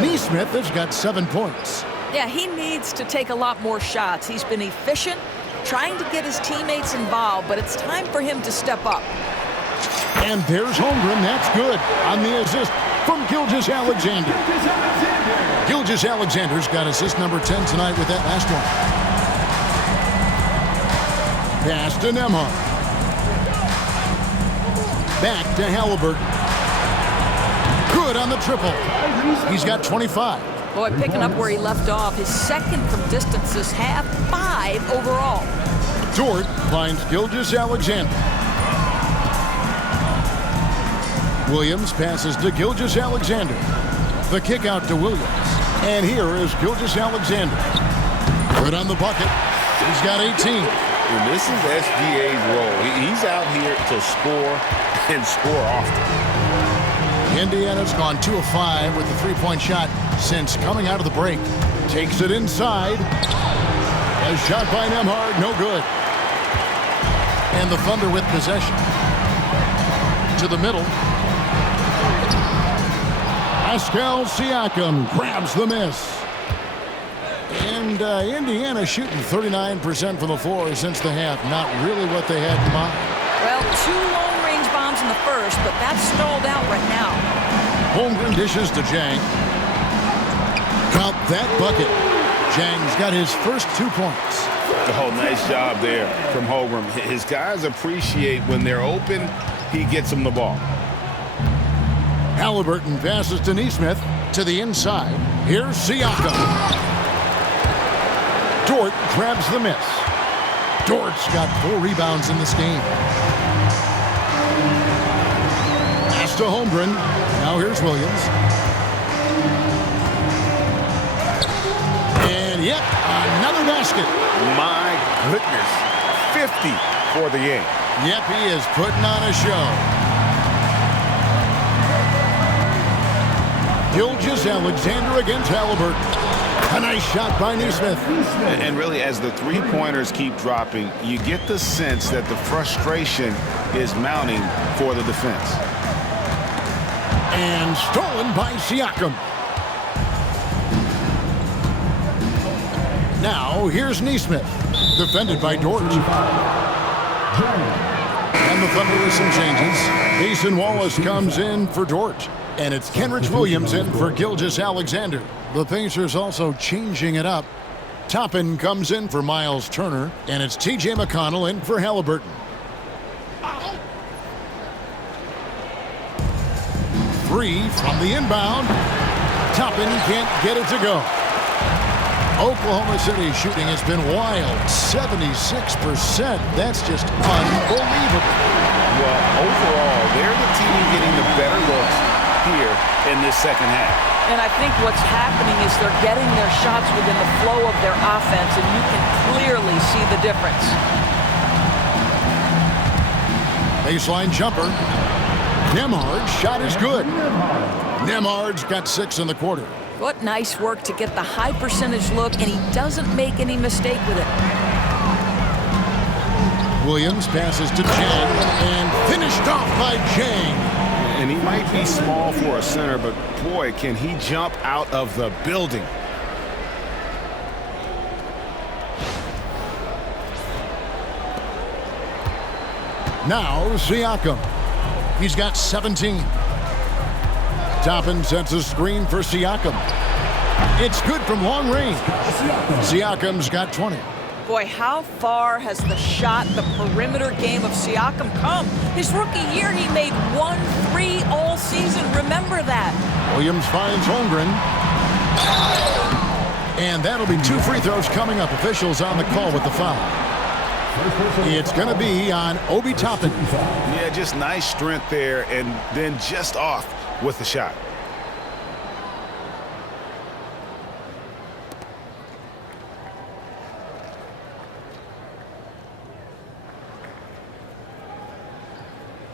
Nesmith has got 7 points. Yeah, he needs to take a lot more shots. He's been efficient, trying to get his teammates involved, but it's time for him to step up. And there's Holmgren. That's good on the assist from Gilgeous-Alexander. Gilgeous-Alexander's got assist number 10 tonight with that last one. Pass to Nembhard. Back to Halliburton. Good on the triple. He's got 25. Boy, picking up where he left off. His second from distance this half, 5 overall. Dort finds Gilgeous-Alexander. Williams passes to Gilgeous-Alexander. The kick out to Williams. And here is Gilgeous-Alexander. Good on the bucket. He's got 18. And this is SGA's role. He's out here to score and score often. Indiana's gone 2 of 5 with the three-point shot since coming out of the break. Takes it inside. A shot by Nembhard, no good. And the Thunder with possession. To the middle. Pascal Siakam grabs the miss. And Indiana shooting 39% from the floor since the half. Not really what they had in mind. Well, 2 long-range bombs in the first, but that's stalled out right now. Holmgren dishes to Jang. Count that bucket. Jang's got his first 2 points. Oh, nice job there from Holmgren. His guys appreciate when they're open, he gets them the ball. Halliburton passes to Nesmith to the inside. Here's Siakam. Dort grabs the miss. Dort's got 4 rebounds in this game. Pass to Holmgren. Now here's Williams. And yep, another basket. My goodness. 50 for the game. Yep, he is putting on a show. Gilgeous-Alexander against Halliburton. A nice shot by Nesmith. And really, as the three-pointers keep dropping, you get the sense that the frustration is mounting for the defense. And stolen by Siakam. Now, here's Nesmith. Defended by Dort. And the Thunder with some changes. Mason Wallace comes in for Dort. And it's Kenrich Williams in for Gilgeous-Alexander. The Pacers also changing it up. Toppin comes in for Miles Turner. And it's T.J. McConnell in for Halliburton. 3 from the inbound. Toppin can't get it to go. Oklahoma City shooting has been wild. 76%. That's just unbelievable. Well, overall, they're the team getting the better looks here in this second half. And I think what's happening is they're getting their shots within the flow of their offense, and you can clearly see the difference. Baseline jumper. Nembhard's shot is good. Nembhard's got 6 in the quarter. What nice work to get the high percentage look, and he doesn't make any mistake with it. Williams passes to Jang, and finished off by Jang. And he might be small for a center, but boy, can he jump out of the building. Now Siakam. He's got 17. Toppin sets a screen for Siakam. It's good from long range. Siakam's got 20. Boy, how far has the shot, the perimeter game of Siakam come? His rookie year, he made 1 3 all season. Remember that. Williams finds Holmgren. And that'll be 2 free throws coming up. Officials on the call with the foul. It's going to be on Obi Toppin. Yeah, just nice strength there, and then just off with the shot.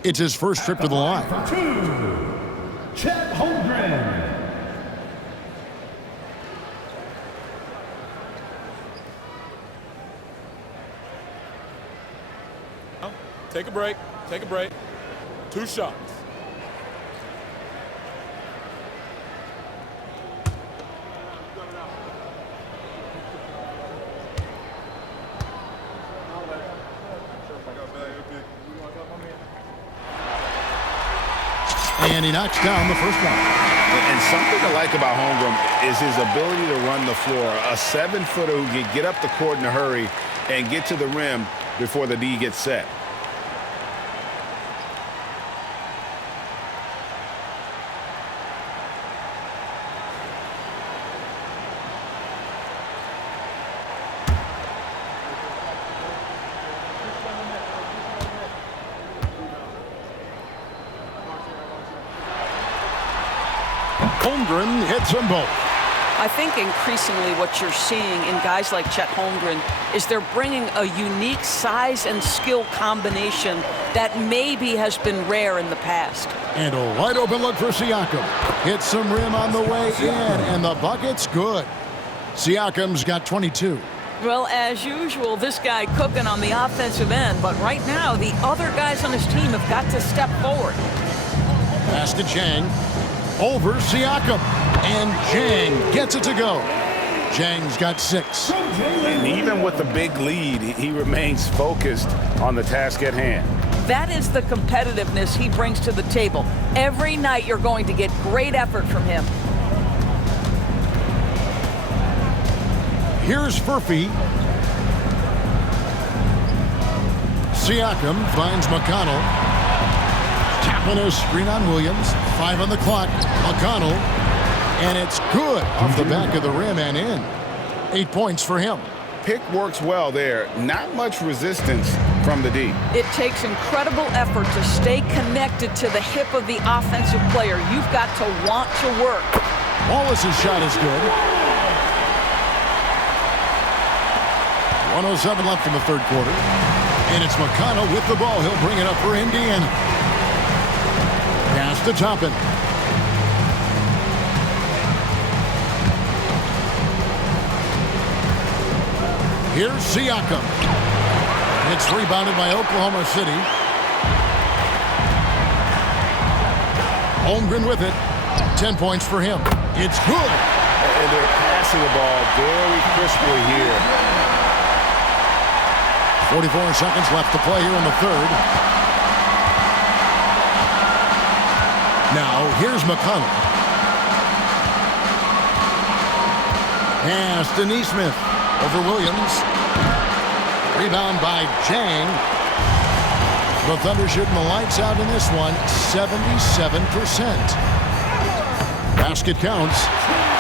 It's his first trip to the line. 2, Chet Holmgren. Take a break. Take a break. 2 shots. And he knocks down the first one. And something I like about Holmgren is his ability to run the floor. A 7-footer who can get up the court in a hurry and get to the rim before the D gets set. Holmgren hits them both. I think increasingly what you're seeing in guys like Chet Holmgren is they're bringing a unique size and skill combination that maybe has been rare in the past. And a wide open look for Siakam. Hits some rim on the way in, and the bucket's good. Siakam's got 22. Well, as usual, this guy cooking on the offensive end, but right now the other guys on his team have got to step forward. Pass to Jang. Over Siakam. And Jang gets it to go. Jang's got 6. And even with the big lead, he remains focused on the task at hand. That is the competitiveness he brings to the table. Every night you're going to get great effort from him. Here's Furphy. Siakam finds McConnell. Tapping a screen on Williams. 5 on the clock. McConnell. And it's good off the back of the rim and in. 8 points for him. Pick works well there. Not much resistance from the D. It takes incredible effort to stay connected to the hip of the offensive player. You've got to want to work. Wallace's shot is good. 1:07 left in the third quarter. And it's McConnell with the ball. He'll bring it up for Indiana. Pass to Toppin. Here's Siakam. It's rebounded by Oklahoma City. Holmgren with it. 10 points for him. It's good. And they're passing the ball very crisply here. 44 seconds left to play here in the third. Now, here's McConnell. Pass to Neesmith. Over Williams. Rebound by Jang. The Thunder shooting the lights out in this one, 77%. Basket counts.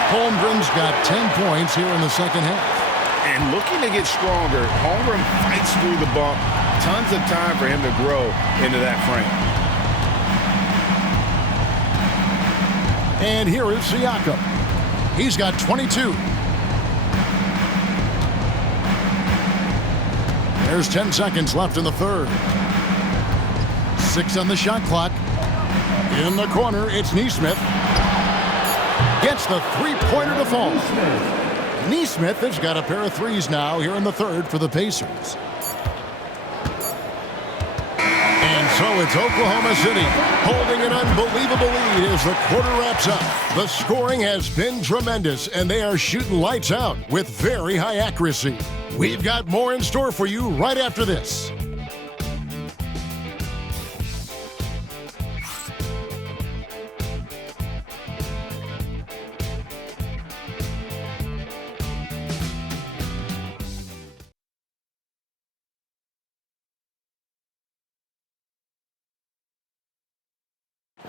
Holmgren's got 10 points here in the second half. And looking to get stronger, Holmgren fights through the bump. Tons of time for him to grow into that frame. And here is Siakam. He's got 22. There's 10 seconds left in the third. 6 on the shot clock. In the corner, it's Neesmith. Gets the three-pointer to fall. Neesmith has got a pair of threes now here in the third for the Pacers. And so it's Oklahoma City holding an unbelievable lead as the quarter wraps up. The scoring has been tremendous, and they are shooting lights out with very high accuracy. We've got more in store for you right after this.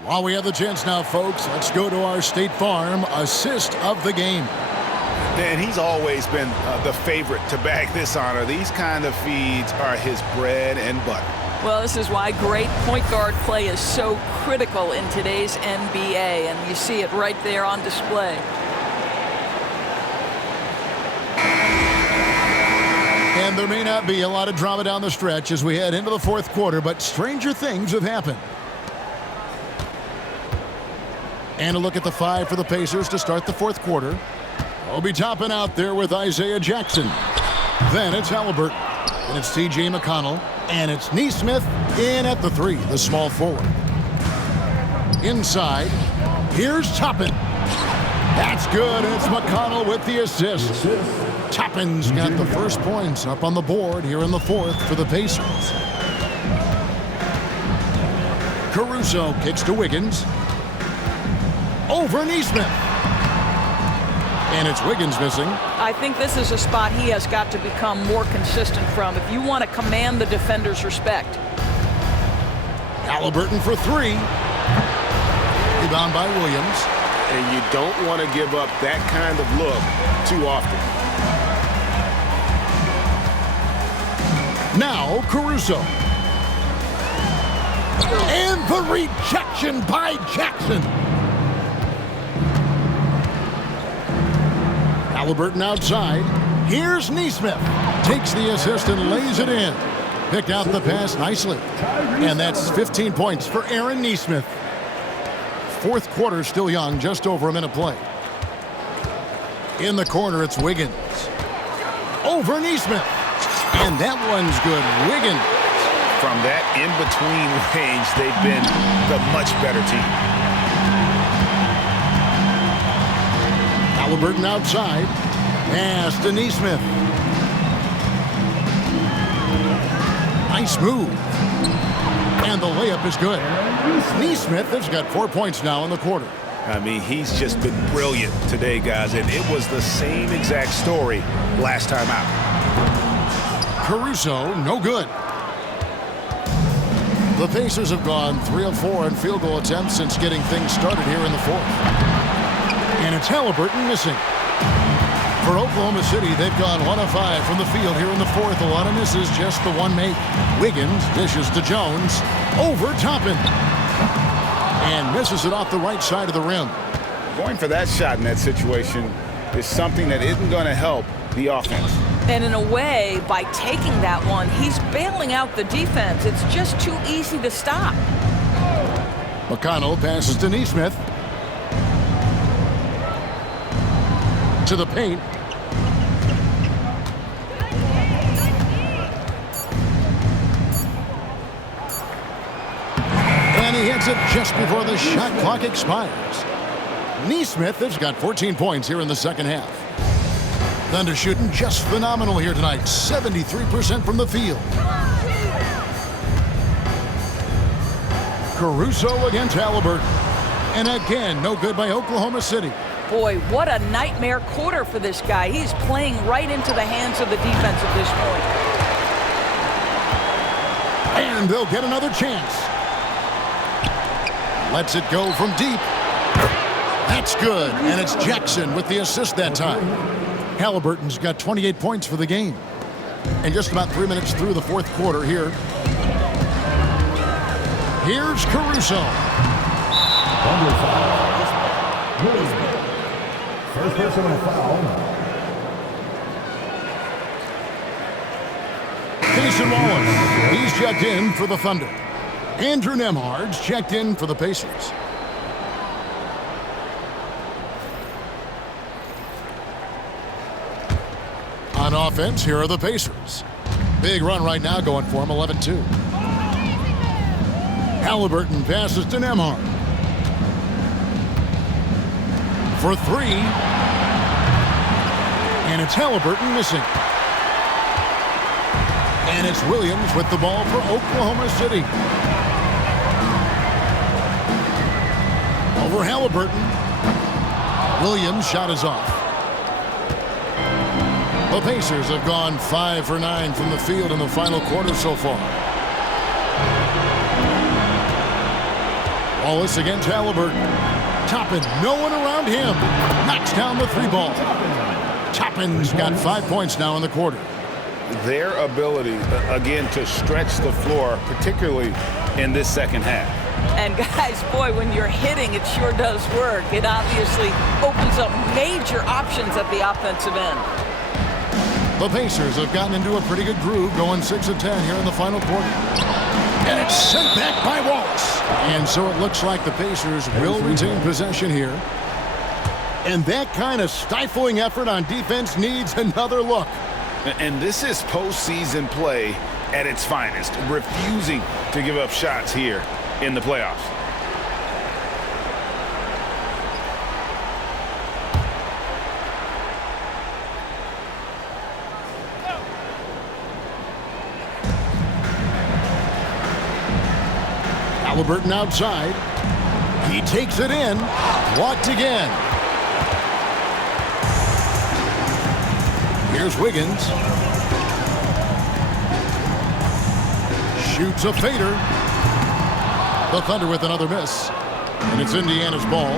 While we have the chance now, folks, let's go to our State Farm assist of the game. And he's always been the favorite to bag this honor. These kind of feeds are his bread and butter. Well, this is why great point guard play is so critical in today's NBA, and you see it right there on display. And there may not be a lot of drama down the stretch as we head into the fourth quarter, but stranger things have happened. And a look at the 5 for the Pacers to start the fourth quarter. Obi Toppin out there with Isaiah Jackson. Then it's Halliburton. And it's T.J. McConnell. And it's Neesmith in at the 3, the small forward. Inside, here's Toppin. That's good, and it's McConnell with the assist. Toppin's got the first points up on the board here in the fourth for the Pacers. Caruso kicks to Wiggins. Over Neesmith. And it's Wiggins missing. I think this is a spot he has got to become more consistent from if you want to command the defender's respect. Halliburton for 3. Rebound by Williams. And you don't want to give up that kind of look too often. Now Caruso. And the rejection by Jackson. Halliburton outside. Here's Neesmith. Takes the assist and lays it in. Picked out the pass nicely. And that's 15 points for Aaron Neesmith. Fourth quarter still young, just over a minute play. In the corner, it's Wiggins. over Neesmith. And that one's good. Wiggins. From that in-between range, they've been the much better team. Halliburton outside. Pass to Neesmith. Nice move. And the layup is good. Neesmith has got 4 points now in the quarter. I mean, he's just been brilliant today, guys, and it was the same exact story last time out. Caruso, no good. The Pacers have gone 3 of 4 in field goal attempts since getting things started here in the fourth. And it's Halliburton missing. For Oklahoma City, they've gone 1 of 5 from the field here in the fourth. A lot of misses, just the one make. Wiggins dishes to Jones. Over Toppin. And misses it off the right side of the rim. Going for that shot in that situation is something that isn't going to help the offense. And in a way, by taking that one, he's bailing out the defense. It's just too easy to stop. McConnell passes to Neesmith. To the paint. And he hits it just before the shot clock expires. Neesmith has got 14 points here in the second half. Thunder shooting just phenomenal here tonight. 73% from the field. Caruso against Halliburton. And again, no good by Oklahoma City. Boy, what a nightmare quarter for this guy. He's playing right into the hands of the defense at this point. And they'll get another chance. Lets it go from deep. That's good. And it's Jackson with the assist that time. Halliburton's got 28 points for the game. And just about 3 minutes through the fourth quarter here. Here's Caruso. First personal foul. Jason Wallace, he's checked in for the Thunder. Andrew Nembhard's checked in for the Pacers. On offense, here are the Pacers. Big run right now going for him, 11-2. Halliburton passes to Nembhard. For 3. And it's Halliburton missing. And it's Williams with the ball for Oklahoma City. Over Halliburton. Williams' shot is off. The Pacers have gone 5 for 9 from the field in the final quarter so far. Wallace against Halliburton. Toppin, no one around him. Knocks down the 3 ball. Toppin's got 5 points now in the quarter. Their ability, again, to stretch the floor, particularly in this second half. And guys, boy, when you're hitting, it sure does work. It obviously opens up major options at the offensive end. The Pacers have gotten into a pretty good groove, going 6 of 10 here in the final quarter. And it's sent back by Wallace. And so it looks like the Pacers will retain possession here. And that kind of stifling effort on defense needs another look. And this is postseason play at its finest, refusing to give up shots here in the playoffs. Halliburton outside. He takes it in. Blocked again. Here's Wiggins. Shoots a fader. The Thunder with another miss. And it's Indiana's ball.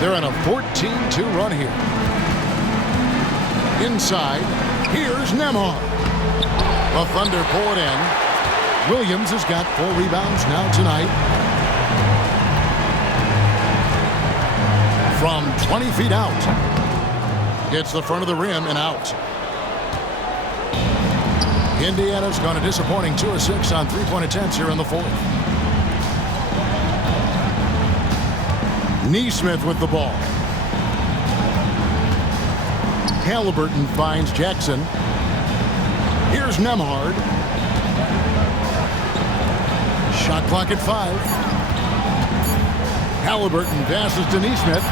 They're on a 14-2 run here. Inside. Here's Nembhard. The Thunder pull it in. Williams has got 4 rebounds now tonight. From 20 feet out. Gets the front of the rim and out. Indiana's gone a disappointing 2 of 6 on 3-point attempts here in the fourth. Neesmith with the ball. Halliburton finds Jackson. Here's Nembhard. Shot clock at 5. Halliburton passes to Neesmith.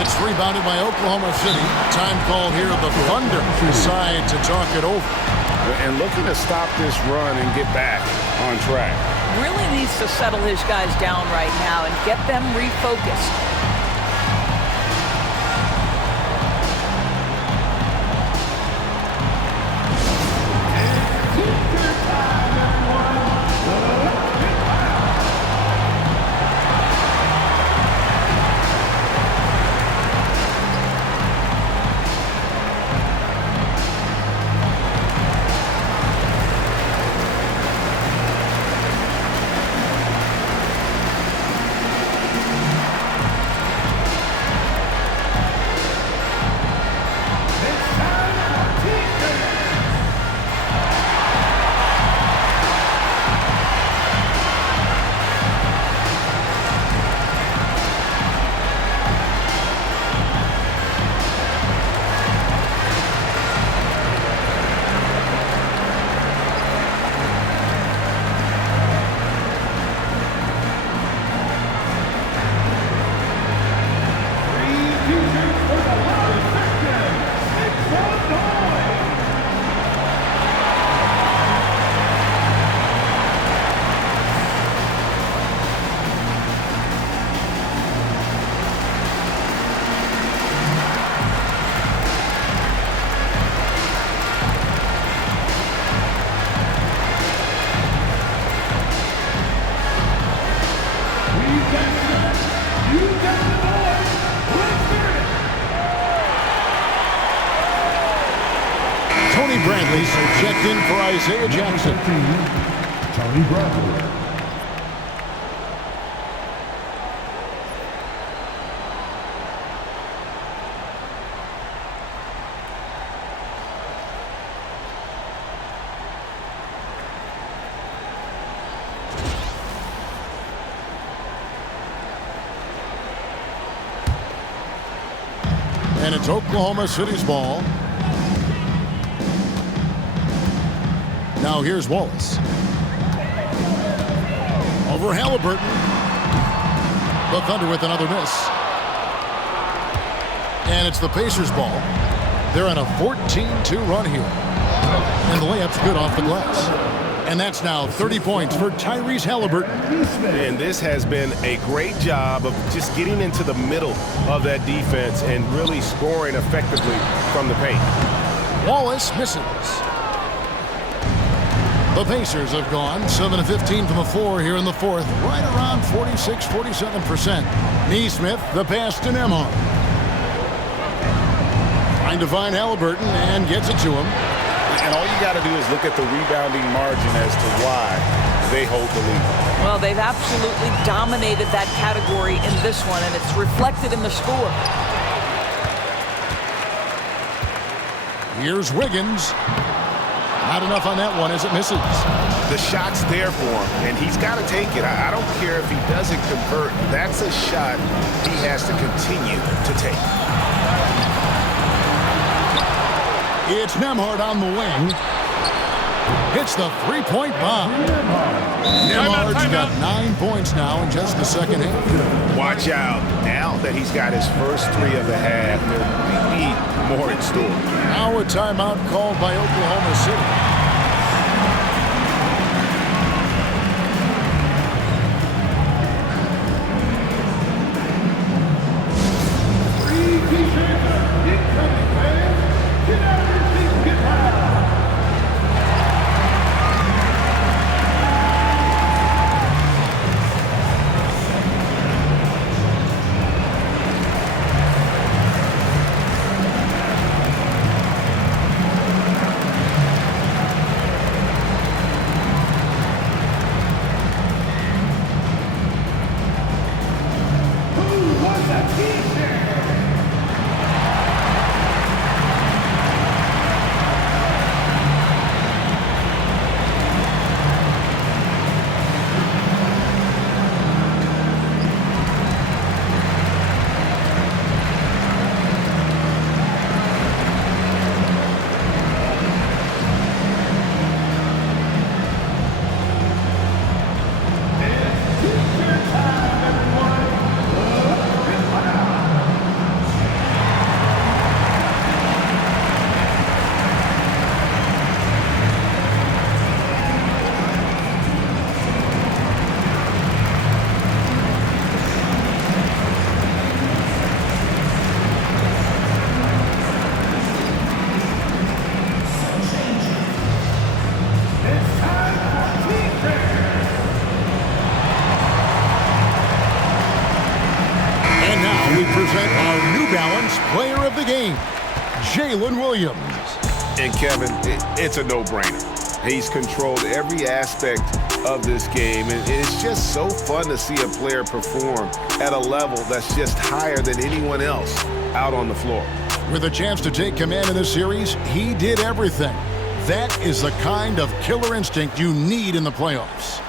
It's rebounded by Oklahoma City. Time called here. The Thunder decide to talk it over. And looking to stop this run and get back on track. Really needs to settle his guys down right now and get them refocused. Bradley checked in for Isaiah Jackson. Tony Bradley. And it's Oklahoma City's ball. Now here's Wallace. Over Halliburton. The Thunder with another miss. And it's the Pacers' ball. They're on a 14-2 run here. And the layup's good off the glass. And that's now 30 points for Tyrese Halliburton. And this has been a great job of just getting into the middle of that defense and really scoring effectively from the paint. Wallace misses. The Pacers have gone 7 of 15 from the floor here in the fourth, right around 46-47%. Neesmith, the pass to Nembhard. Trying to find Halliburton and gets it to him. And all you got to do is look at the rebounding margin as to why they hold the lead. Well, they've absolutely dominated that category in this one, and it's reflected in the score. Here's Wiggins. Not enough on that one as it misses. The shot's there for him, and he's got to take it. I don't care if he doesn't convert. That's a shot he has to continue to take. It's Nembhard on the wing. Hits the three-point bomb. Nembhard's got 9 points now in just the second half. Watch out. Now that he's got his first 3 of the half, there'll be more in store. Now a timeout called by Oklahoma City. game, Jalen Williams. And Kevin, it's a no-brainer. He's controlled every aspect of this game, and it's just so fun to see a player perform at a level that's just higher than anyone else out on the floor. With a chance to take command in this series, he did everything. That is the kind of killer instinct you need in the playoffs.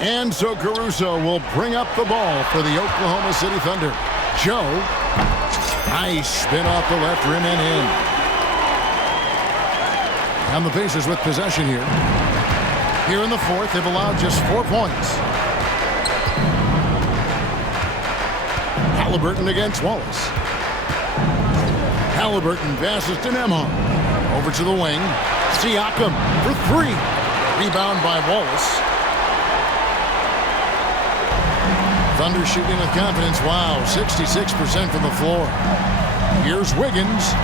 And so Caruso will bring up the ball for the Oklahoma City Thunder. Joe, nice spin off the left rim and in. And the Pacers with possession here. Here in the fourth, they've allowed just 4 points. Halliburton against Wallace. Halliburton passes to Nembhard. Over to the wing. Siakam for 3. Rebound by Wallace. Thunder shooting with confidence. Wow, 66% from the floor. Here's Wiggins.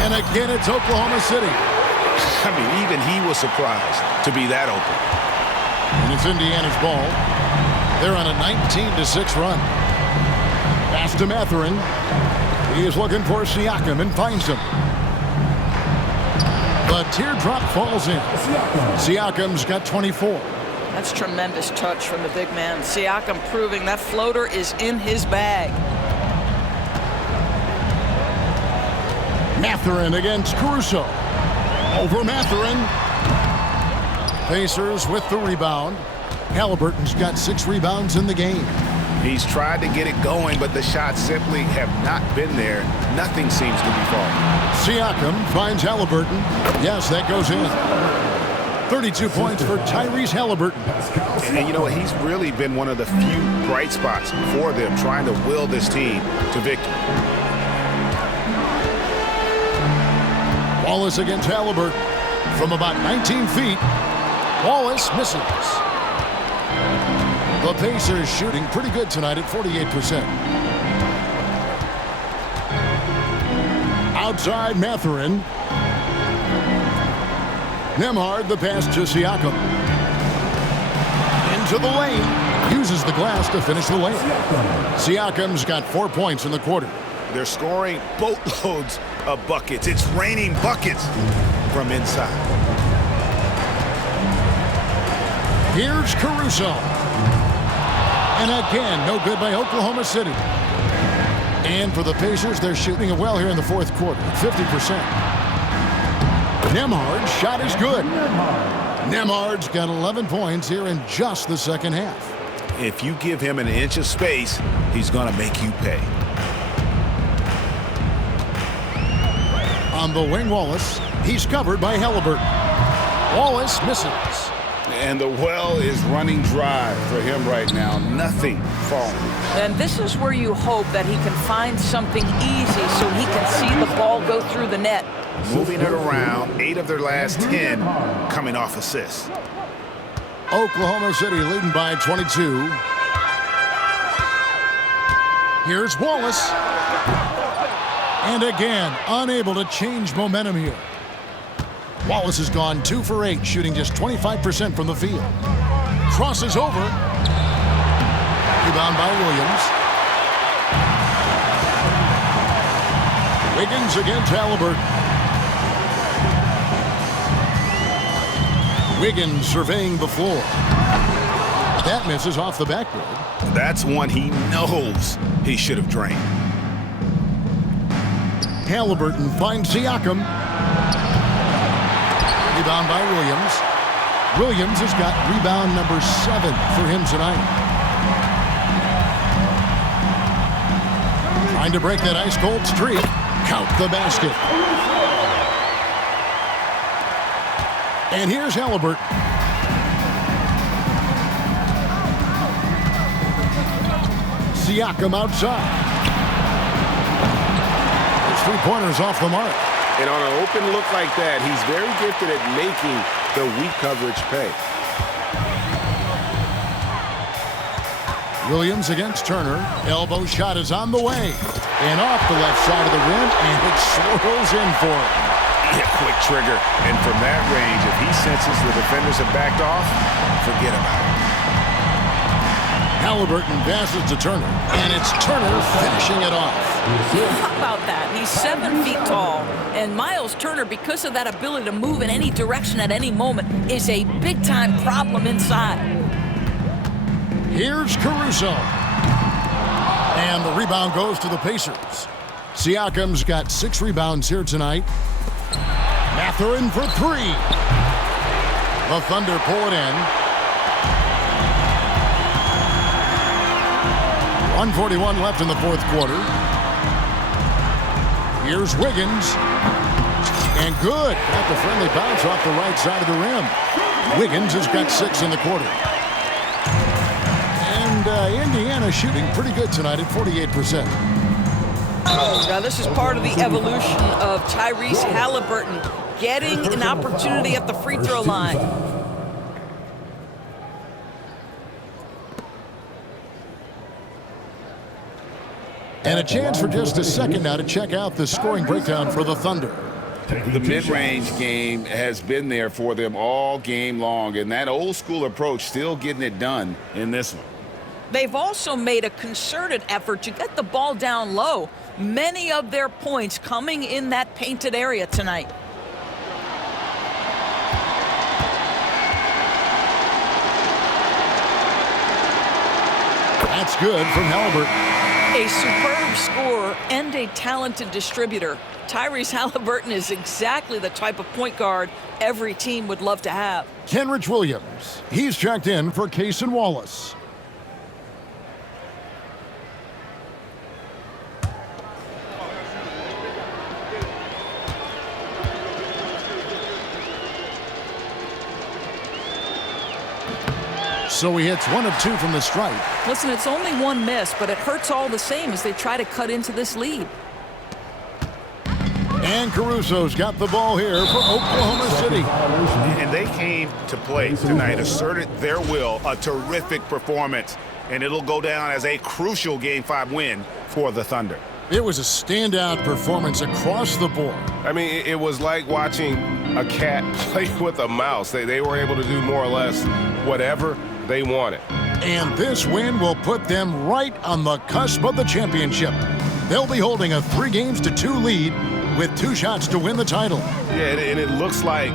And again, it's Oklahoma City. I mean, even he was surprised to be that open. And it's Indiana's ball. They're on a 19-6 run. Pass to Mathurin. He is looking for Siakam and finds him. The teardrop falls in. Siakam's got 24. That's tremendous touch from the big man. Siakam proving that floater is in his bag. Mathurin against Caruso. Over Mathurin. Pacers with the rebound. Halliburton's got 6 rebounds in the game. He's tried to get it going, but the shots simply have not been there. Nothing seems to be falling. Siakam finds Halliburton. Yes, that goes in. 32 points for Tyrese Halliburton. And you know what? He's really been one of the few bright spots for them, trying to will this team to victory. Wallace against Halliburton. From about 19 feet, Wallace misses. The Pacers shooting pretty good tonight at 48%. Outside Mathurin. Nembhard, the pass to Siakam. Into the lane. Uses the glass to finish the lane. Siakam's got 4 points in the quarter. They're scoring boatloads of buckets. It's raining buckets from inside. Here's Caruso. And again, no good by Oklahoma City. And for the Pacers, they're shooting it well here in the fourth quarter, 50%. Nembhard's shot is good. Nembhard's got 11 points here in just the second half. If you give him an inch of space, he's going to make you pay. On the wing, Wallace. He's covered by Halliburton. Wallace misses. And the well is running dry for him right now. Nothing falling. And this is where you hope that he can find something easy so he can see the ball go through the net. Moving it around, 8 of their last 10 coming off assists. Oklahoma City leading by 22. Here's Wallace. And again, unable to change momentum here. Wallace has gone 2 for 8, shooting just 25% from the field. Crosses over. Rebound by Williams. Wiggins against Halliburton. Wiggins surveying the floor. That misses off the backboard. That's one he knows he should have drained. Halliburton finds Siakam. Rebound by Williams. Williams has got rebound number 7 for him tonight. Trying to break that ice-cold streak. Count the basket. And here's Halliburton. Siakam outside. His 3-pointers off the mark. And on an open look like that, he's very gifted at making the weak coverage pay. Williams against Turner. Elbow shot is on the way. And off the left side of the rim, and it swirls in for him. Yeah, quick trigger. And from that range, if he senses the defenders have backed off, forget about it. Halliburton passes to Turner, and it's Turner finishing it off. How about that? He's 7 feet tall, and Miles Turner, because of that ability to move in any direction at any moment, is a big-time problem inside. Here's Caruso. And the rebound goes to the Pacers. Siakam's got 6 rebounds here tonight. Mathurin for 3. The Thunder pull it in. 1:41 left in the fourth quarter. Here's Wiggins. And good. Got the friendly bounce off the right side of the rim. Wiggins has got 6 in the quarter. And Indiana shooting pretty good tonight at 48%. Now, this is part of the evolution of Tyrese Halliburton getting an opportunity at the free throw line. And a chance for just a second now to check out the scoring breakdown for the Thunder. The mid-range game has been there for them all game long, and that old-school approach still getting it done in this one. They've also made a concerted effort to get the ball down low. Many of their points coming in that painted area tonight. That's good from Halliburton. A superb scorer and a talented distributor. Tyrese Halliburton is exactly the type of point guard every team would love to have. Kenrich Williams. He's checked in for Cason Wallace. So he hits 1 of 2 from the stripe. Listen, it's only 1 miss, but it hurts all the same as they try to cut into this lead. And Caruso's got the ball here for Oklahoma City. And they came to play tonight, asserted their will, a terrific performance, and it'll go down as a crucial Game 5 win for the Thunder. It was a standout performance across the board. I mean, it was like watching a cat play with a mouse. They were able to do more or less whatever they wanted. And this win will put them right on the cusp of the championship. They'll be holding a 3-2 lead with 2 shots to win the title. Yeah, and it looks like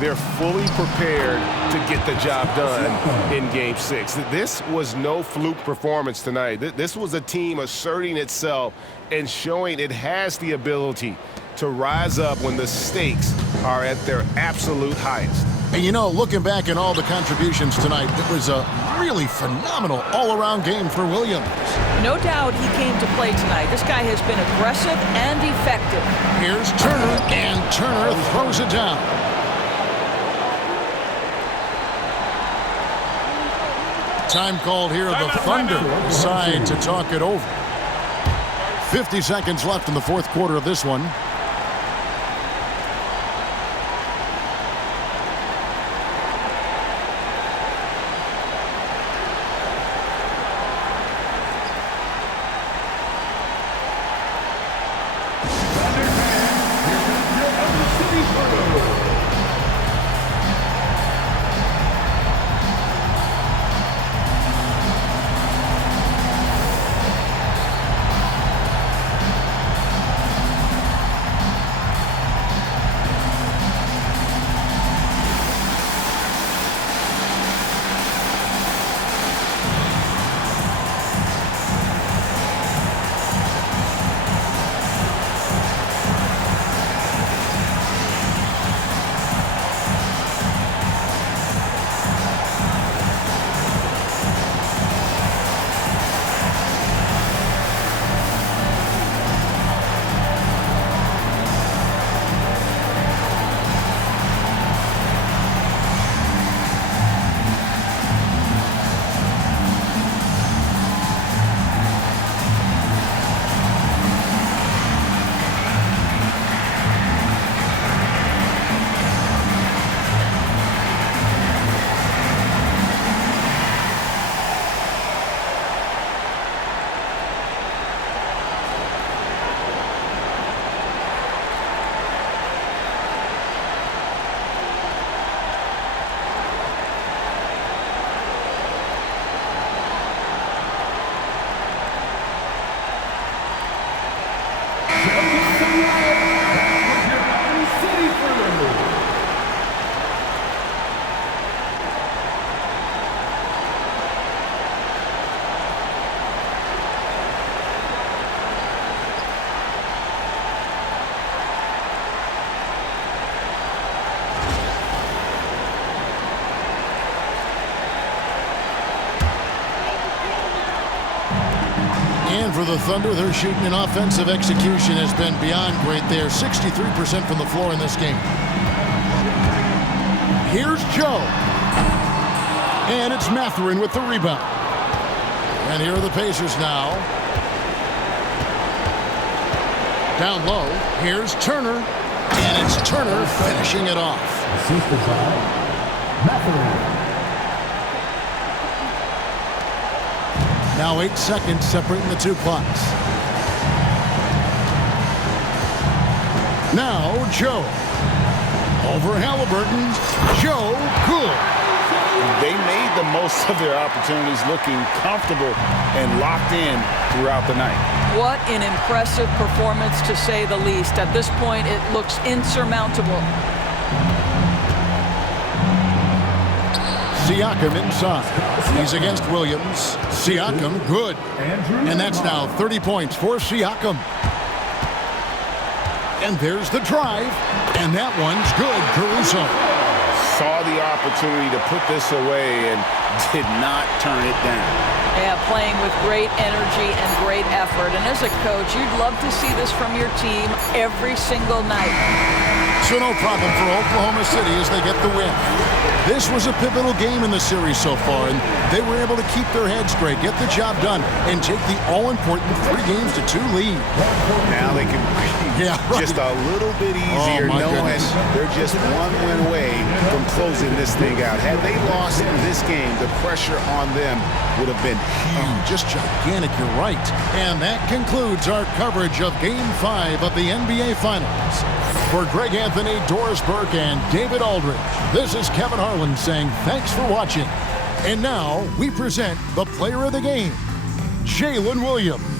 they're fully prepared to get the job done in Game 6. This was no fluke performance tonight. This was a team asserting itself and showing it has the ability to rise up when the stakes are at their absolute highest. And you know, looking back at all the contributions tonight, it was a really phenomenal all-around game for Williams. No doubt he came to play tonight. This guy has been aggressive and effective. Here's Turner, and Turner throws it down. Time called here. The Thunder decide to talk it over. 50 seconds left in the fourth quarter of this one. And for the Thunder, their shooting and offensive execution has been beyond great. They are 63% from the floor in this game. Here's Joe. And it's Mathurin with the rebound. And here are the Pacers now. Down low, here's Turner. And it's Turner finishing it off. Now 8 seconds separating the two clocks. Now Joe. Over Halliburton. Joe, good. They made the most of their opportunities, looking comfortable and locked in throughout the night. What an impressive performance, to say the least. At this point, it looks insurmountable. Siakam inside. He's against Williams. Siakam, good. And that's now 30 points for Siakam. And there's the drive. And that one's good, Caruso. Saw the opportunity to put this away and did not turn it down. Yeah, playing with great energy and great effort. And as a coach, you'd love to see this from your team every single night. So no problem for Oklahoma City as they get the win. This was a pivotal game in the series so far, and they were able to keep their heads straight, get the job done, and take the all-important 3-2 lead. Now they can breathe just a little bit easier, knowing they're just one win away from closing this thing out. Had they lost in this game, the pressure on them would have been huge. Just gigantic, you're right. And that concludes our coverage of Game 5 of the NBA Finals. For Greg Anthony, Doris Burke, and David Aldridge, this is Kevin Harlan saying thanks for watching. And now we present the player of the game, Jalen Williams.